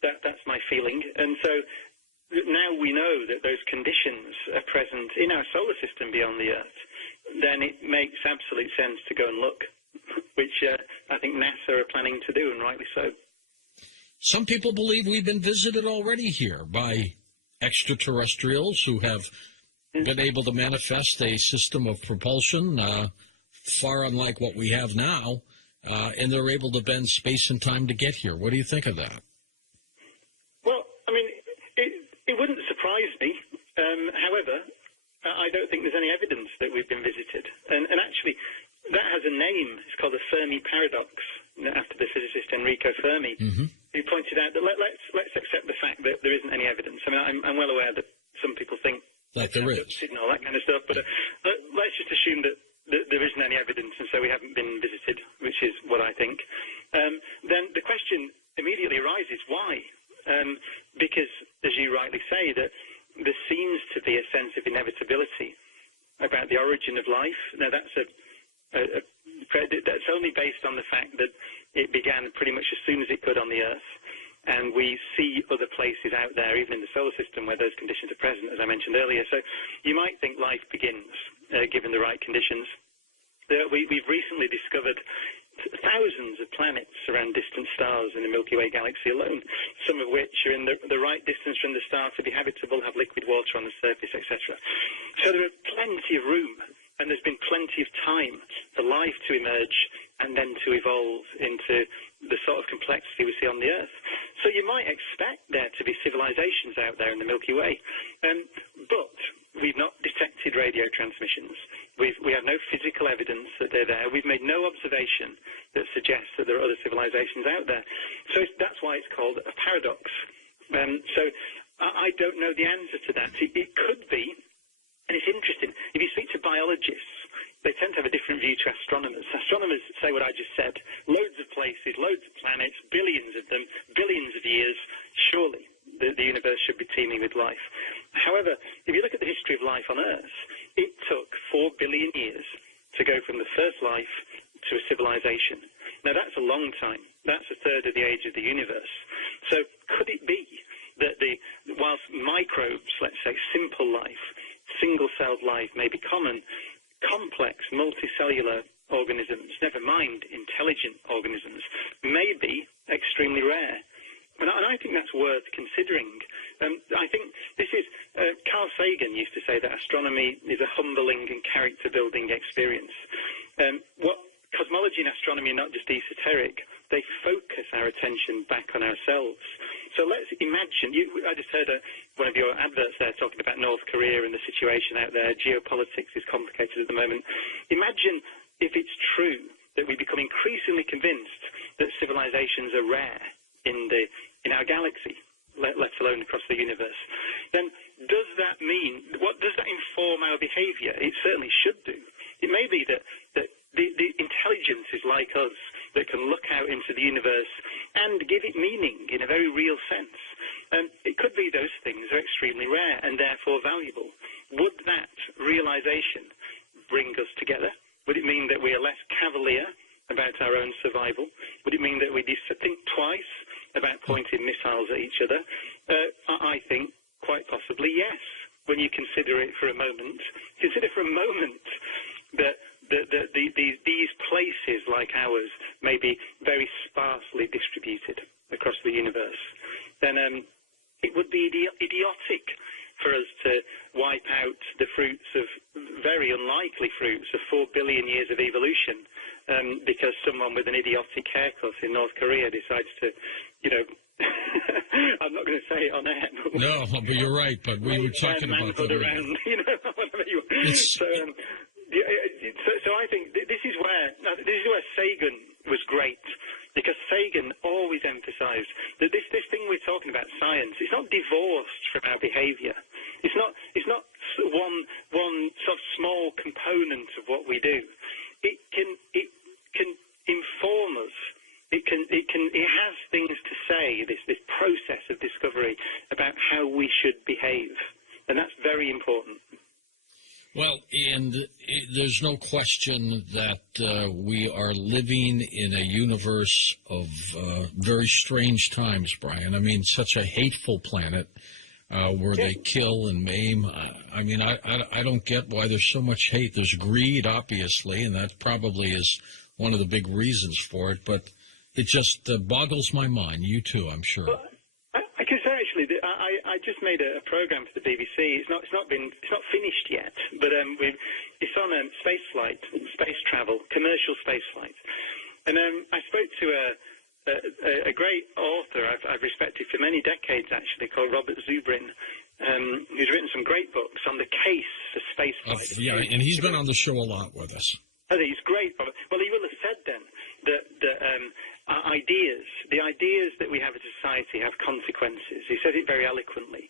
That's my feeling. And so now we know that those conditions are present in our solar system beyond the Earth, then it makes absolute sense to go and look, which I think NASA are planning to do, and rightly so. Some people believe we've been visited already here by extraterrestrials who have been able to manifest a system of propulsion far unlike what we have now, and they're able to bend space and time to get here. What do you think of that? Well, I mean, it wouldn't surprise me. However, I don't think there's any evidence that we've been visited. And actually, that has a name. It's called the Fermi paradox, after the physicist Enrico Fermi, who pointed out that let's accept the fact that there isn't any evidence. I mean, I'm well aware that some people think like there is, and all that kind of stuff, but let's just assume that there isn't any evidence, and so we haven't been visited, which is what I think. Then the question immediately arises, why? Because, as you rightly say, that there seems to be a sense of inevitability about the origin of life. Now, that's that's only based on the fact that it began pretty much as soon as it could on the Earth, and we see other places out there, even in the solar system, where those conditions are present, as I mentioned earlier. So you might think life begins, given the right conditions. We've recently discovered thousands of planets around distant stars in the Milky Way galaxy alone, some of which are in the right distance from the star to be habitable, have liquid water on the surface, etc. So there are plenty of room, and there's been plenty of time for life to emerge and then to evolve into the sort of complexity we see on the Earth. So you might expect there to be civilizations out there in the Milky Way, but we've not detected radio transmissions. We have no physical evidence that they're there. We've made no observation that suggests that there are other civilizations out there. So that's why it's called a paradox. So I don't know the answer to that. It could be, and it's interesting, if you speak to biologists, they tend to have a different view to astronomers. Astronomers say what I just said, loads of places, loads of planets, billions of them, billions of years, surely the universe should be teeming with life. However, if you look at the history of life on Earth, it took 4 billion years to go from the first life to a civilization. Now, that's a long time. That's a third of the age of the universe. So could it be that whilst microbes, let's say simple life, single-celled life may be common, complex multicellular organisms, never mind intelligent organisms, may be extremely rare? And I think that's worth considering. I think this is, Carl Sagan used to say that astronomy is a humbling and character-building experience. What cosmology and astronomy are not just esoteric, they focus our attention back on ourselves. So let's imagine, I just heard one of your adverts there talking about North Korea and the situation out there. Geopolitics is complicated at the moment. Imagine if it's true that we become increasingly convinced that civilizations are rare in our galaxy, let alone across the universe. Then does that mean, what does that inform our behavior? It certainly should do. It may be that the intelligence is like us, that can look out into the universe and give it meaning in a very real sense. It could be those things are extremely rare and therefore valuable. Would that realization bring us together? Would it mean that we are less cavalier about our own survival? Would it mean that we think twice about pointing missiles at each other? I think quite possibly yes, when you consider it for a moment. Consider for a moment that these places like ours may be very sparsely distributed across the universe. Then it would be idiotic for us to wipe out the fruits of, very unlikely fruits of 4 billion years of evolution because someone with an idiotic haircut in North Korea decides to, I'm not going to say it on air. No, but you're right, but we were talking about that around, whatever you So I think this is where Sagan was great, because Sagan always emphasized that this thing we're talking about, science, it's not divorced from our behavior. It's not one sort of small component of what we do. It can inform us. It has things to say, this process of discovery about how we should behave. And that's very And there's no question that we are living in a universe of very strange times, Brian. I mean, such a hateful planet where they kill and maim. I mean, I don't get why there's so much hate. There's greed, obviously, and that probably is one of the big reasons for it. But it just boggles my mind. You too, I'm sure. Well, I can say actually that I just made a program for the BBC. It's not finished yet, but it's on space travel, commercial space flight. And I spoke to a great author I've respected for many decades, actually, called Robert Zubrin, who's written some great books on the case for space flight. Yeah, and he's been on the show a lot with us. I think he's great. Well, he will have said then that our the ideas that we have as a society have consequences. He says it very eloquently.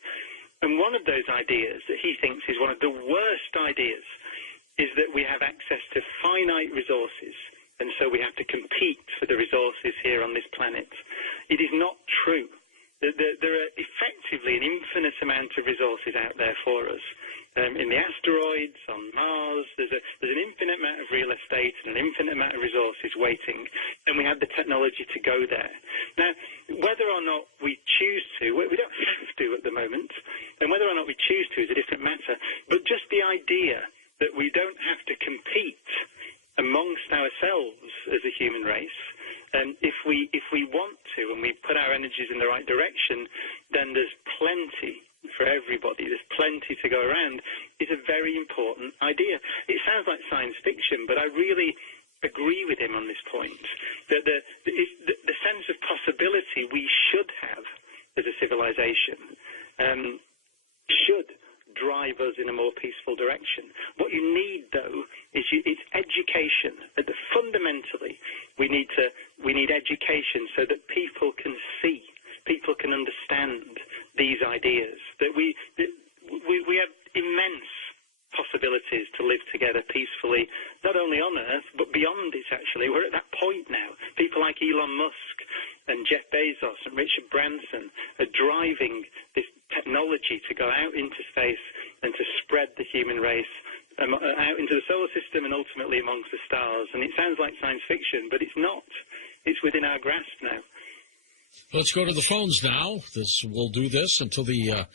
And one of those ideas that he thinks is one of the worst ideas is that we have access to finite resources, and so we have to compete for the resources here on this planet. It is not true. There are effectively an infinite amount of resources out there for us. In the asteroids, on Mars, there's an infinite amount of real estate and an infinite amount of resources waiting, and we have the technology to go there. Now, whether or not we choose to, we don't have to at the moment, and whether or not we choose to is a different matter, but just the idea that we don't have to compete amongst ourselves as a human race, if we want to and we put our energies in the right direction, then there's plenty for everybody, there's plenty to go around, is a very important idea. It sounds like science fiction, but I really agree with him on this point, that the sense of possibility we should have as a civilization should drive us in a more peaceful direction. What you need, though, is it's education. Fundamentally, we need education so that people can see, people can understand these ideas, that we have immense possibilities to live together peacefully, not only on Earth, but beyond it, actually. We're at that point now. People like Elon Musk and Jeff Bezos and Richard Branson are driving this technology to go out into space and to spread the human race out into the solar system and ultimately amongst the stars. And it sounds like science fiction, but it's not. It's within our grasp now. Let's go to the phones now. We'll do this until the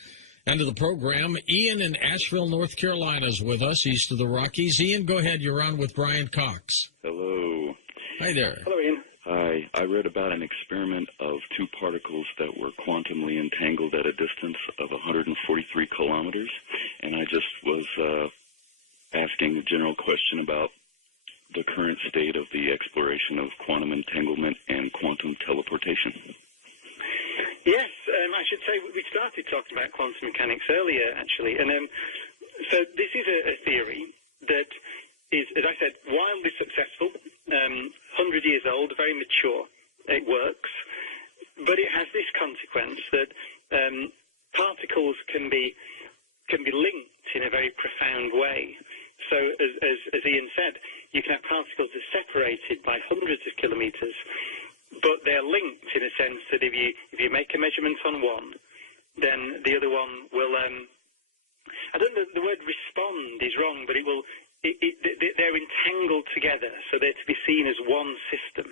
end of the program. Ian in Asheville, North Carolina is with us, east of the Rockies. Ian, go ahead. You're on with Brian Cox. Hello. Hi there. Hello, Ian. Hi. I read about an experiment of two particles that were quantumly entangled at a distance of 143 kilometers, and I just was asking a general question about the current state of the exploration of quantum entanglement and quantum teleportation. Yes, I should say we started talking about quantum mechanics earlier, actually. And so this is a theory that is, as I said, wildly successful, 100 years old, very mature. It works. But it has this consequence that particles can be linked in a very profound way. So as Ian said, you can have particles that are separated by hundreds of kilometers, but they're linked in a sense that if you make a measurement on one, then the other one will, I don't know, the word respond is wrong, but they're entangled together, so they're to be seen as one system.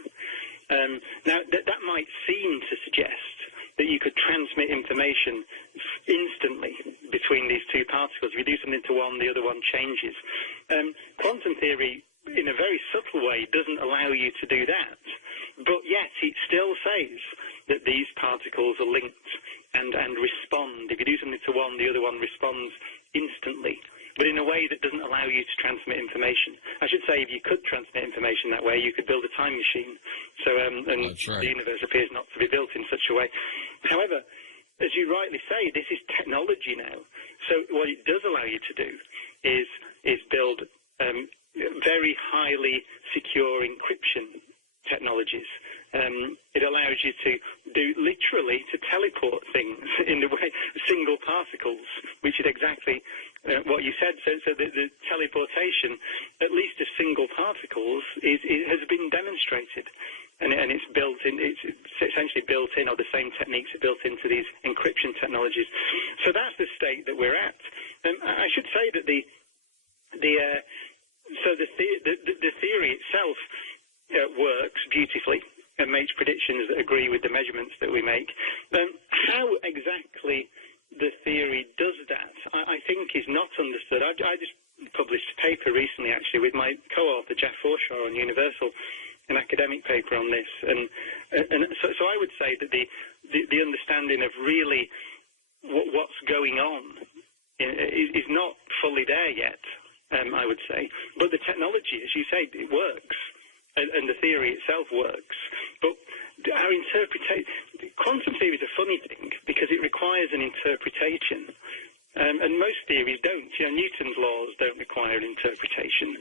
Now, that might seem to suggest that you could transmit information instantly between these two particles. If you do something to one, the other one changes. Quantum theory, in a very subtle way, doesn't allow you to do that. But yet, it still says that these particles are linked and respond. If you do something to one, the other one responds instantly, but in a way that doesn't allow you to transmit information. I should say, if you could transmit information that way, you could build a time machine. So, and That's right. The universe appears not to be built in such a way. However, as you rightly say, this is technology now. So what it does allow you to do is build very highly secure encryption technologies. It allows you to literally to teleport things in the way single particles, which is exactly what you said. So the teleportation, at least of single particles, has been demonstrated, and it's built in. It's essentially built in, or the same techniques are built into these encryption technologies. So that's the state that we're at. I should say that the theory itself works beautifully and makes predictions that agree with the measurements that we make. How exactly the theory does that, I think, is not understood. I just published a paper recently, actually, with my co-author, Jeff Forshaw, on Universal, an academic paper on this. And so I would say that the understanding of really what's going on is not fully there yet, I would say. But the technology, as you say, it works. And the theory itself works. But our interpretation, quantum theory is a funny thing because it requires an interpretation. And most theories don't. Newton's laws don't require an interpretation.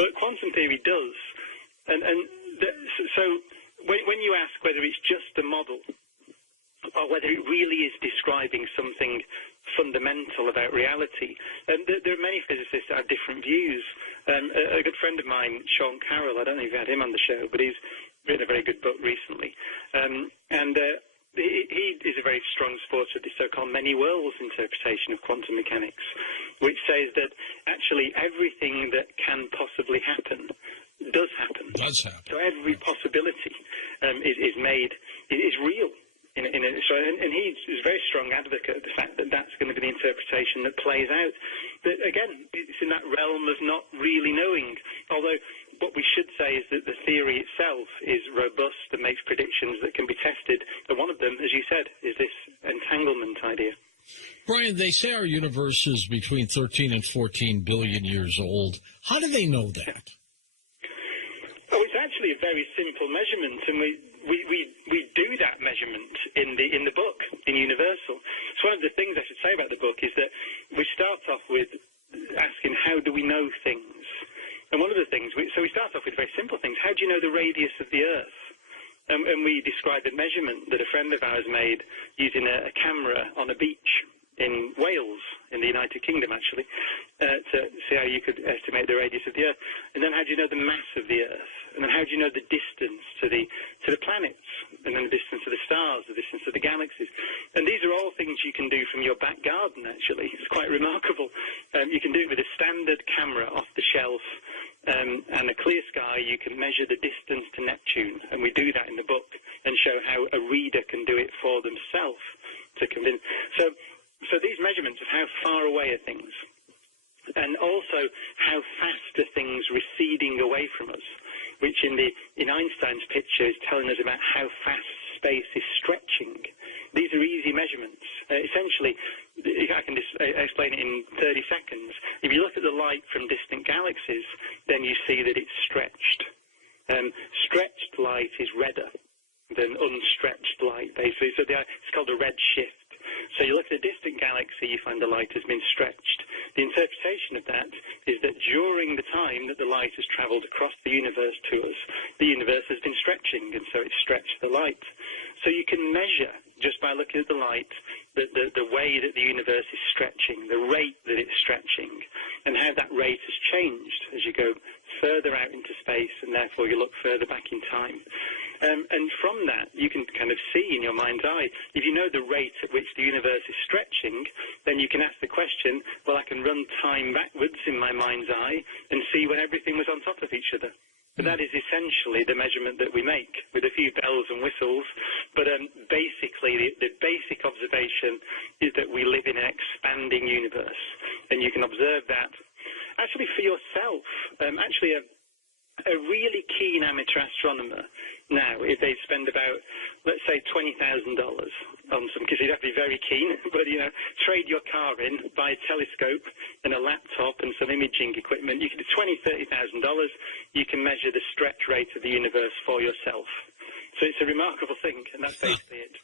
But quantum theory does. So when you ask whether it's just a model or whether it really is describing something fundamental about reality, there are many physicists that have different views. A good friend of mine, Sean Carroll, I don't know if you've had him on the show, but he's written a very good book recently. He is a very strong supporter of the so-called many worlds interpretation of quantum mechanics, which says that actually everything that can possibly happen does happen. So every possibility is made, is real. And he's a very strong advocate of the fact that that's going to be the interpretation that plays out. But again, it's in that realm of not really knowing. Although what we should say is that the theory itself is robust and makes predictions that can be tested. And one of them, as you said, is this entanglement idea. Brian, they say our universe is between 13 and 14 billion years old. How do they know that? Oh, it's actually a very simple measurement, and we do that measurement in the book, in Universal. So one of the things I should say about the book is that we start off with asking, how do we know things? And one of the things, we start off with very simple things. How do you know the radius of the Earth? And we describe a measurement that a friend of ours made using a camera on a beach in Wales, in the United Kingdom, actually, to see how you could estimate the radius of the Earth. And then how do you know the mass of the Earth? And then how do you know the distance to the planets? And then the distance to the stars, the distance to the galaxies? And these are all things you can do from your back garden, actually. It's quite remarkable. You can do it with a standard camera off the shelf and a clear sky. You can measure the distance to Neptune, and we do that in the book and show how a reader can do it for themselves to convince. So these measurements of how far away are things, and also how fast are things receding away from us, which in Einstein's picture is telling us about how fast space is stretching. These are easy measurements. Essentially, if I can just explain it in 30 seconds, if you look at the light from distant galaxies, then you see that it's stretched. Stretched light is redder than unstretched light, basically. So it's called a red shift. So you look at a distant galaxy, you find the light has been stretched. The interpretation of that is that during the time that the light has travelled across the universe to us, the universe has been stretching, and so it's stretched the light. So you can measure, just by looking at the light, the way that the universe is stretching, the rate that it's stretching, and how that rate has changed as you go further out into space, and therefore you look further back in time. And from that, you can kind of see in your mind's eye, if you know the rate at which the universe is stretching, then you can ask the question, well, I can run time backwards in my mind's eye and see when everything was on top of each other. But that is essentially the measurement that we make, with a few bells and whistles. But basically, the basic observation is that we live in an expanding universe, and you can observe that actually for yourself. A really keen amateur astronomer now, if they spend about, let's say, $20,000 on some, because you'd have to be very keen, but, trade your car in, buy a telescope and a laptop and some imaging equipment, you can do $20,000, $30,000, you can measure the stretch rate of the universe for yourself. So it's a remarkable thing, and that's basically it.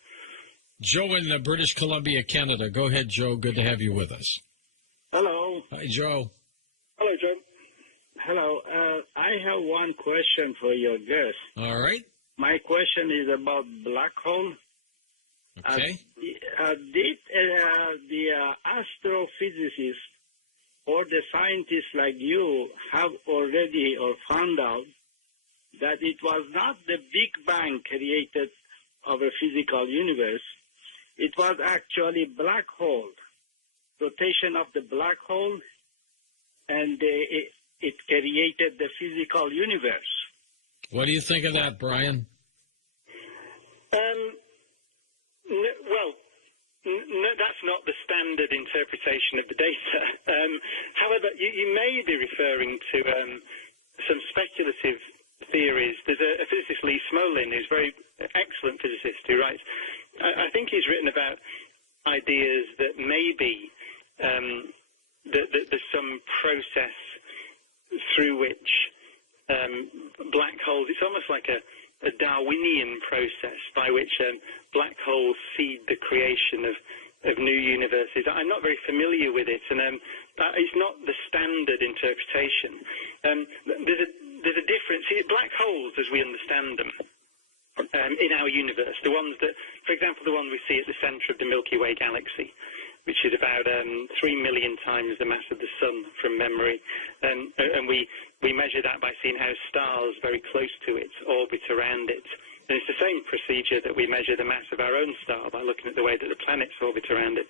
Joe in British Columbia, Canada. Go ahead, Joe. Good to have you with us. Hello. Hi, Joe. Hello, Joe. Hello. I have one question for your guest. All right. My question is about black hole. Okay. Did the astrophysicists or the scientists like you have already or found out that it was not the Big Bang created of a physical universe? It was actually black hole, rotation of the black hole, and it created the physical universe. What do you think of that, Brian? Well, no, that's not the standard interpretation of the data. However, you may be referring to some speculative theories. There's a physicist, Lee Smolin, who's a very excellent physicist, who writes, I think he's written about ideas that maybe there's some process through which black holes, it's almost like a Darwinian process by which black holes seed the creation of new universes. I'm not very familiar with it, and it's not the standard interpretation. There's a difference here. Black holes, as we understand them, in our universe, the ones that, for example, the one we see at the centre of the Milky Way galaxy, which is about 3 million times the mass of the Sun from memory. And we measure that by seeing how stars very close to it orbit around it. And it's the same procedure that we measure the mass of our own star by looking at the way that the planets orbit around it.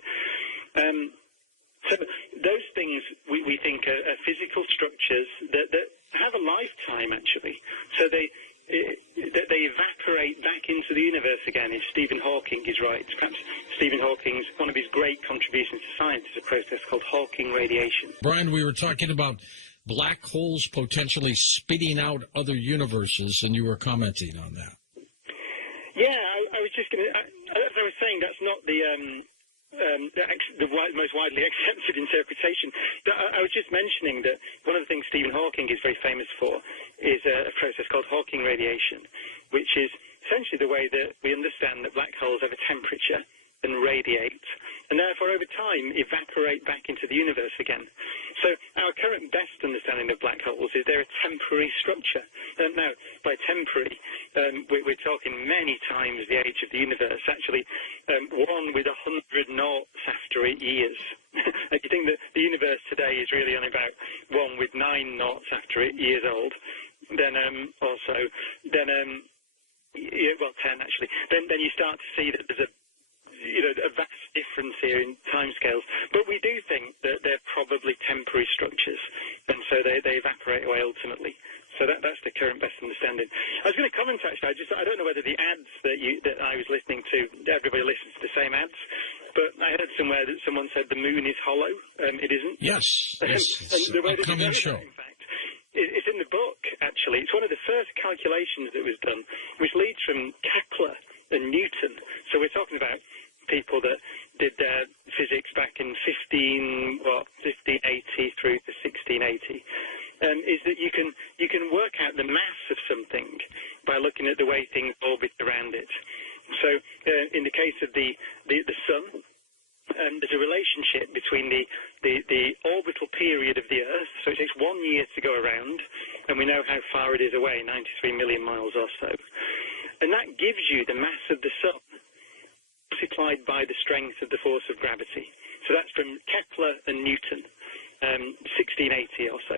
So those things we think are physical structures that have a lifetime, actually. So they evaporate back into the universe again, if Stephen Hawking is right. Perhaps Stephen Hawking's, one of his great contributions to science is a process called Hawking radiation. Brian, we were talking about black holes potentially spitting out other universes, and you were commenting on that. Yeah, I was just going to, as I was saying, that's not the most widely accepted interpretation. But I was just mentioning that one of the things Stephen Hawking is very famous for is a process called Hawking radiation, which is essentially the way that we understand that black holes have a temperature and radiate, and therefore over time evaporate back into the universe again. So our current best understanding of black holes is they're a temporary structure. Now, by temporary, we're talking many times the age of the universe, actually one with 100 noughts after 8 years. If you think that the universe today is really only about one with 9 noughts after 8 years old, then well, 10 actually, then you start to see that there's a vast difference here in timescales. But we do think that they're probably temporary structures, and so they evaporate away ultimately. So that's the current best understanding. I was going to comment, actually, I don't know whether the ads that I was listening to, everybody listens to the same ads, but I heard somewhere that someone said the moon is hollow. It isn't. Yes. It's an upcoming show. In fact, it's in the book, actually. It's one of the first calculations that was done, which leads from Kepler and Newton. So we're talking about people that did their physics back in 1580 through to 1680, is that you can work out the mass of something by looking at the way things orbit around it. So in the case of the Sun, there's a relationship between the orbital period of the Earth, so it takes 1 year to go around, and we know how far it is away, 93 million miles or so. And that gives you the mass of the Sun multiplied by the strength of the force of gravity. So that's from Kepler and Newton, 1680 or so.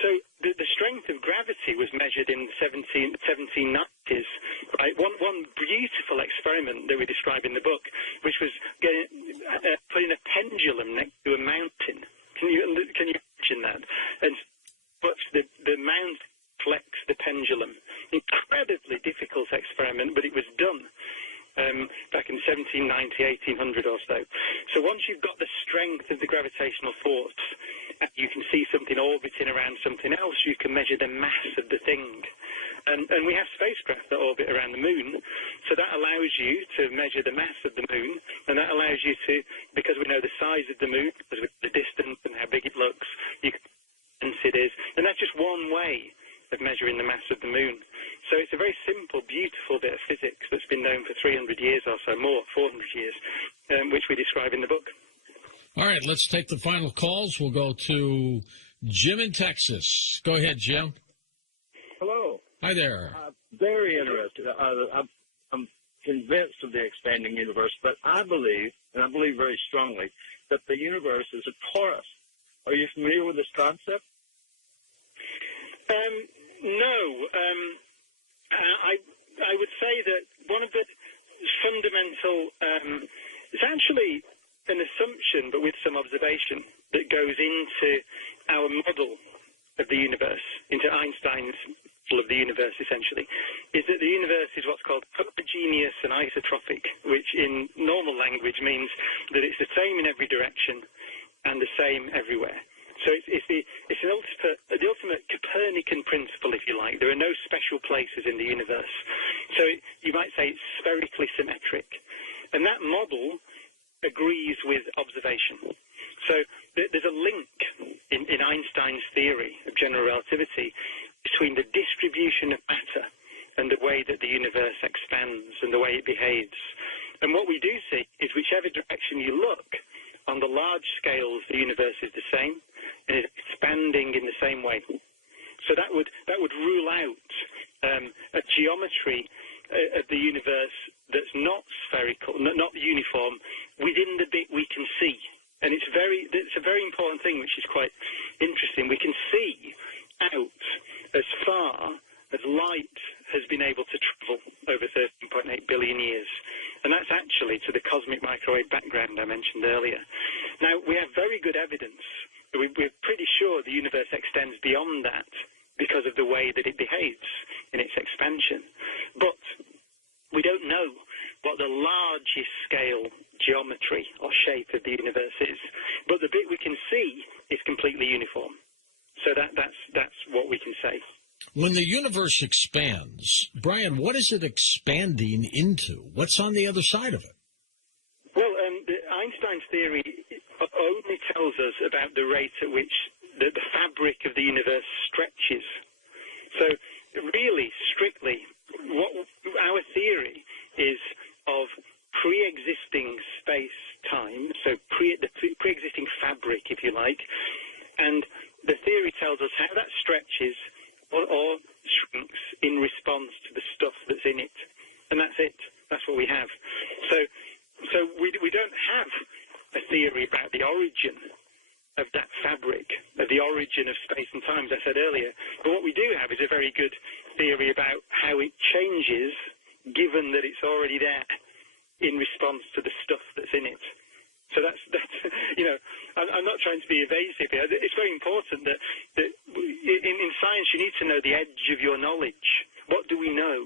So the strength of gravity was measured in the 1790s. Right? One beautiful experiment that we describe in the book, which was putting a pendulum next to a mountain. Can you imagine that? And watch the mountain flex the pendulum. Incredibly difficult experiment, but it was done. Back in 1790, 1800 or so. So once you've got the strength of the gravitational force, you can see something orbiting around something else, you can measure the mass of the thing. And we have spacecraft that orbit around the moon, so that allows you to measure the mass of the moon, and that allows you to, because we know the size of the moon, because of the distance and how big it looks, you can sense it is. And that's just one way of measuring the mass of the moon. So it's a very simple, beautiful bit of physics that's been known for 300 years or so, more, 400 years, which we describe in the book. All right, let's take the final calls. We'll go to Jim in Texas. Go ahead, Jim. Hello. Hi there. Very interested. I'm convinced of the expanding universe, but I believe, and I believe very strongly, that the universe is a torus. Are you familiar with this concept? No. I would say that one of the fundamental, it's actually an assumption, but with some observation, that goes into our model of the universe, into Einstein's model of the universe, essentially, is that the universe is what's called homogeneous and isotropic, which in normal language means that it's the same in every direction and the same everywhere. So it's the ultimate Copernican principle, if you like. There are no special places in the universe. So you might say it's spherically symmetric. And that model agrees with observation. So there's a link in Einstein's theory of general relativity between the distribution of matter and the way that the universe expands and the way it behaves. And what we do see is whichever direction you look, on the large scales, the universe is the same and is expanding in the same way. So that would rule out a geometry of the universe that's not spherical, not uniform, within the bit we can see. And it's a very important thing, which is quite interesting. We can see out as far as light has been able to travel over 13.8 billion years. And that's actually to the cosmic microwave background I mentioned earlier. Now, we have very good evidence. We're pretty sure the universe extends beyond that because of the way that it behaves in its expansion. But we don't know what the largest scale geometry or shape of the universe is. But the bit we can see is completely uniform. So that's what we can say. When the universe expands, Brian, what is it expanding into? What's on the other side of it? Well, Einstein's theory only tells us about the rate at which the fabric of the universe stretches. So really, strictly, what our theory is of pre-existing space-time, so the pre-existing fabric, if you like, and the theory tells us how that stretches or shrinks in response to the stuff that's in it. And that's it. That's what we have. So we don't have a theory about the origin of that fabric, of the origin of space and time, as I said earlier. But what we do have is a very good theory about how it changes, given that it's already there, in response to the stuff that's in it. So that's I'm not trying to be evasive here. It's very important that in science you need to know the edge of your knowledge. What do we know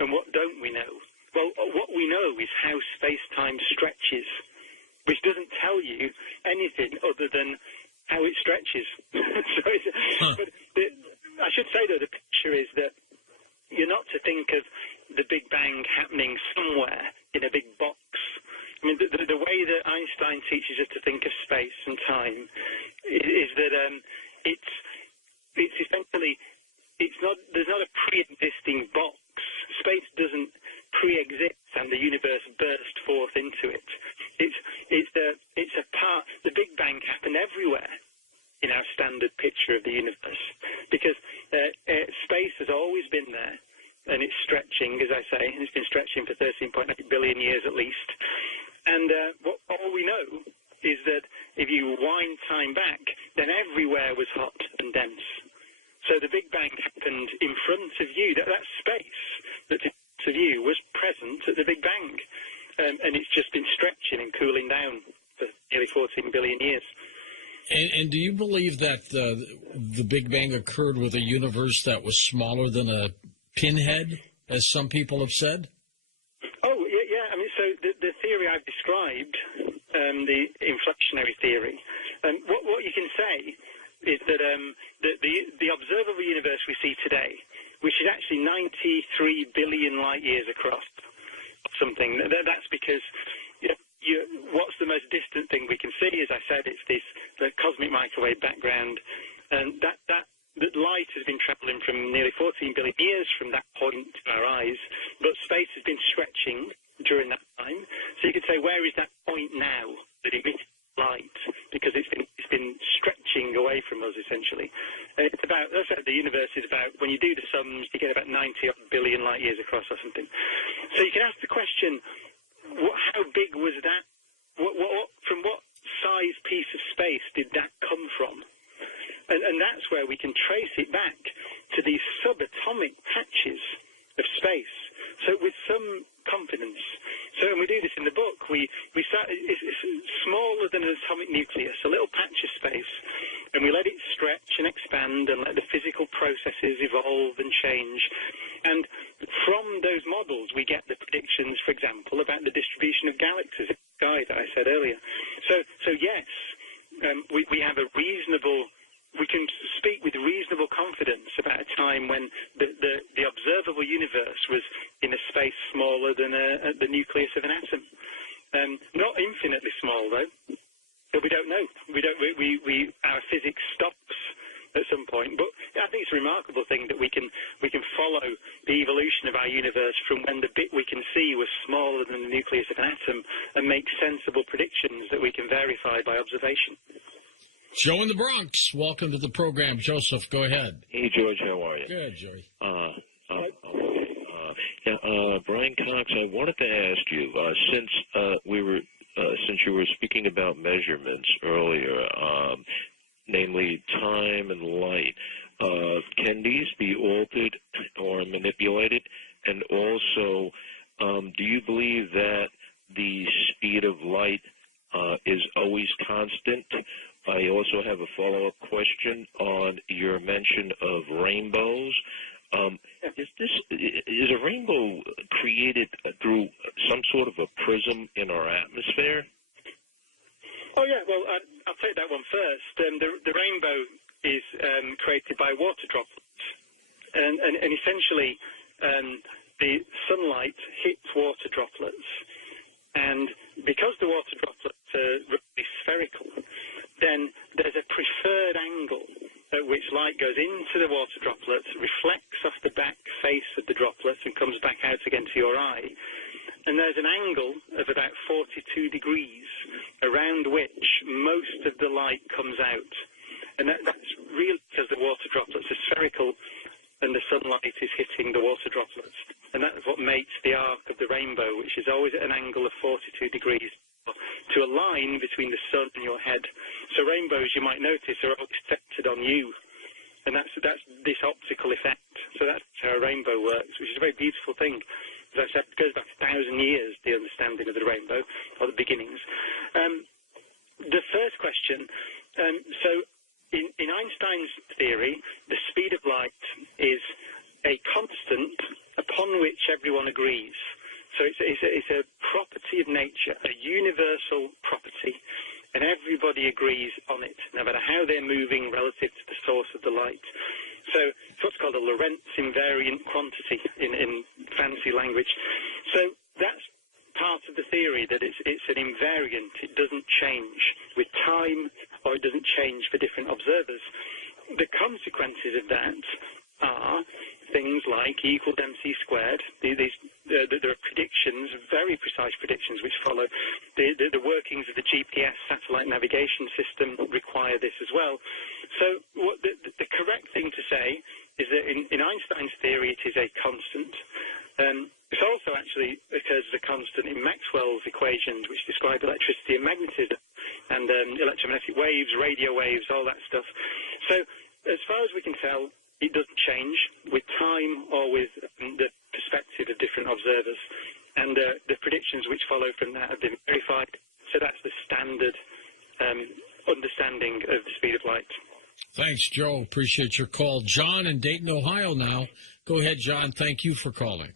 and what don't we know? Well, what we know is how space-time stretches, which doesn't tell you anything other than how it stretches. But I should say, though, the picture is that you're not to think of the Big Bang happening somewhere in a big box. I mean, the way that Einstein teaches us to think of space and time is that it's essentially there's not a pre-existing box. Space doesn't pre-exist and the universe burst forth into it. It's a part. The Big Bang happened everywhere in our standard picture of the universe because space has always been there. And it's stretching, as I say, and it's been stretching for 13.8 billion years at least. And all we know is that if you wind time back, then everywhere was hot and dense. So the Big Bang happened in front of you. That space that's in front of you was present at the Big Bang. And it's just been stretching and cooling down for nearly 14 billion years. And do you believe that the Big Bang occurred with a universe that was smaller than a pinhead, as some people have said? Oh, yeah. I mean, so the theory I've described, the inflectionary theory, what you can say is that the observable universe we see today, which is actually 93 billion light years across, something, that's because what's the most distant thing we can see? As I said, it's the cosmic microwave background, and that light has been travelling from nearly 14 billion years from that point to our eyes, but space has been stretching during that time. So you could say, where is that point now that it emits light? Because it's been stretching away from us, essentially. And it's about, as I said, the universe is about, when you do the sums, you get about 90 billion light years across or something. So you can ask the question, how big was that? From what size piece of space did that come from? And that's where we can trace it back to these subatomic patches of space. So with some confidence. So when we do this in the book, it's smaller than an atomic nucleus, a little patch of space, and we let it for example, about the distribution of galaxies in the sky that I said earlier. So yes, we have a reasonable. We can speak with reasonable confidence about a time when the observable universe was in a space smaller than the nucleus of an atom. Not infinitely small, though. But we don't know. Our physics stops at some point. But I think it's a remarkable thing that we can follow the evolution of our universe from when the bit we can see was smaller than the nucleus of an atom and make sensible predictions that we can verify by observation. Joe in the Bronx, welcome to the program. Joseph, go ahead. Hey, George, how are you? Good, Joey. Brian Cox, I wanted to ask you, since you were speaking about measurements earlier, namely time and light, can these be altered or manipulated? And also, do you believe that the speed of light is always constant? I also have a follow-up question on your mention of rainbows. Is a rainbow created through some sort of a prism in our atmosphere? Oh yeah, well I'll take that one first. The rainbow is created by water droplets, and essentially the sunlight hits water droplets, and because the water droplets are really spherical, then there's a preferred angle at which light goes into the water droplets, reflects off the back face of the droplets and comes back out again to your eye. And there's an angle of about 42 degrees around which most of the light comes out. And that's really because the water droplets are spherical and the sunlight is hitting the water droplets. And that's what makes the arc of the rainbow, which is always at an angle of 42 degrees, to a line between the sun and your head. So rainbows, you might notice, are always centered on you. And that's this optical effect. So that's how a rainbow works, which is a very beautiful thing. As I said, it goes back 1,000 years, the understanding of the rainbow, or the beginnings. The first question, so in Einstein's theory, the speed of light is a constant upon which everyone agrees. So it's a property of nature, a universal property, and everybody agrees on it, no matter how they're moving relative to the source of the light. So it's what's called a Lorentz invariant quantity in fancy language. So that's part of the theory, that it's an invariant. It doesn't change with time, or it doesn't change for different observers. The consequences of that are things like E equals mc squared. There are predictions, very precise predictions, which follow. The workings of the GPS satellite navigation system require this as well. So the correct thing to say is that in Einstein's theory it is a constant. It also actually occurs as a constant in Maxwell's equations, which describe electricity and magnetism, and electromagnetic waves, radio waves, all that stuff. So as far as we can tell, it doesn't change with time or with the perspective of different observers. And the predictions which follow from that have been verified. So that's the standard understanding of the speed of light. Thanks, Joe. Appreciate your call. John in Dayton, Ohio now. Go ahead, John. Thank you for calling.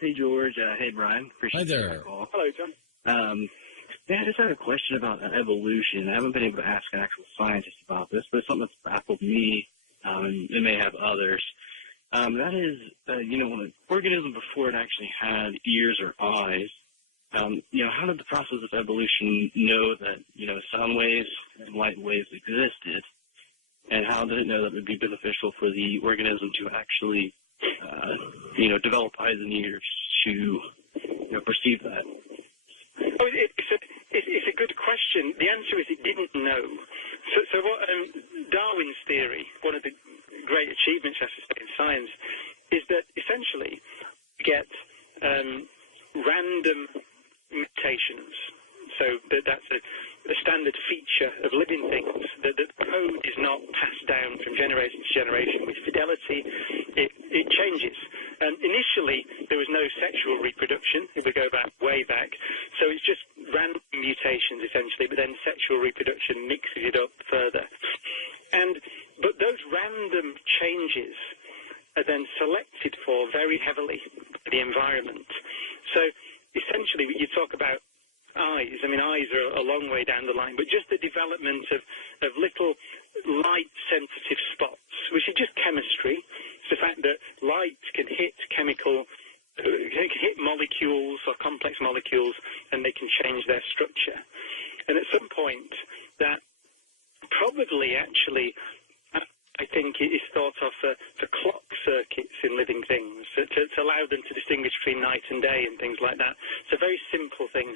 Hey, George. Hey, Brian. Appreciate the call. Hello, John. I just had a question about evolution. I haven't been able to ask an actual scientist about this, but it's something that's baffled me. It may have others. That is, when an organism before it actually had ears or eyes, how did the process of evolution know that, sound waves and light waves existed? And how did it know that it would be beneficial for the organism to actually, develop eyes and ears to, perceive that? Oh, it's a good question. The answer is it didn't know. So what Darwin's theory, one of the great achievements, I suspect, in science, is that essentially you get random mutations. So that's a standard feature of living things, that the code is not passed down from generation to generation with fidelity. It changes. Initially, there was no sexual reproduction, if we go way back. So it's just random mutations, essentially, but then sexual reproduction mixes it up further. But those random changes are then selected for very heavily by the environment. So essentially, you talk about eyes. I mean, eyes are a long way down the line, but just the development of little light-sensitive spots, which is just chemistry. It's the fact that light can hit molecules or complex molecules, and they can change their structure. And at some point, that probably actually, I think, is thought of for clock circuits in living things, to allow them to distinguish between night and day and things like that. So very simple things.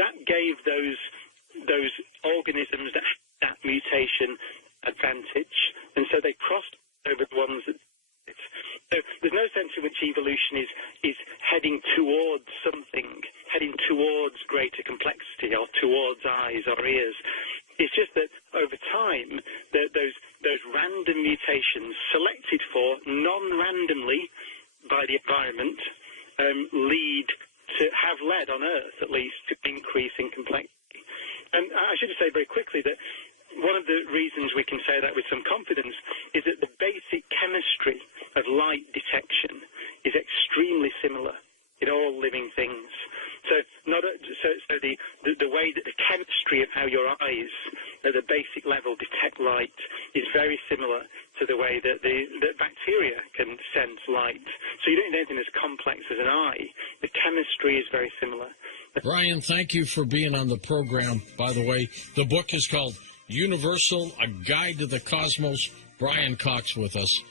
That gave those organisms that mutation advantage, and so they crossed over the ones that. So there's no sense in which evolution is heading towards something, heading towards greater complexity or towards eyes or ears. It's just that over time, those random mutations selected for non-randomly by the environment have led on Earth, at least, to increase in complexity. And I should just say very quickly that one of the reasons we can say that with some confidence is that the basic chemistry of light detection is extremely similar in all living things. So the way that the chemistry of how your eyes at the basic level detect light is very similar to the way that that bacteria can sense light. So you don't need anything as complex as an eye. The chemistry is very similar. Brian, thank you for being on the program. By the way, the book is called Universal, A Guide to the Cosmos. Brian Cox with us.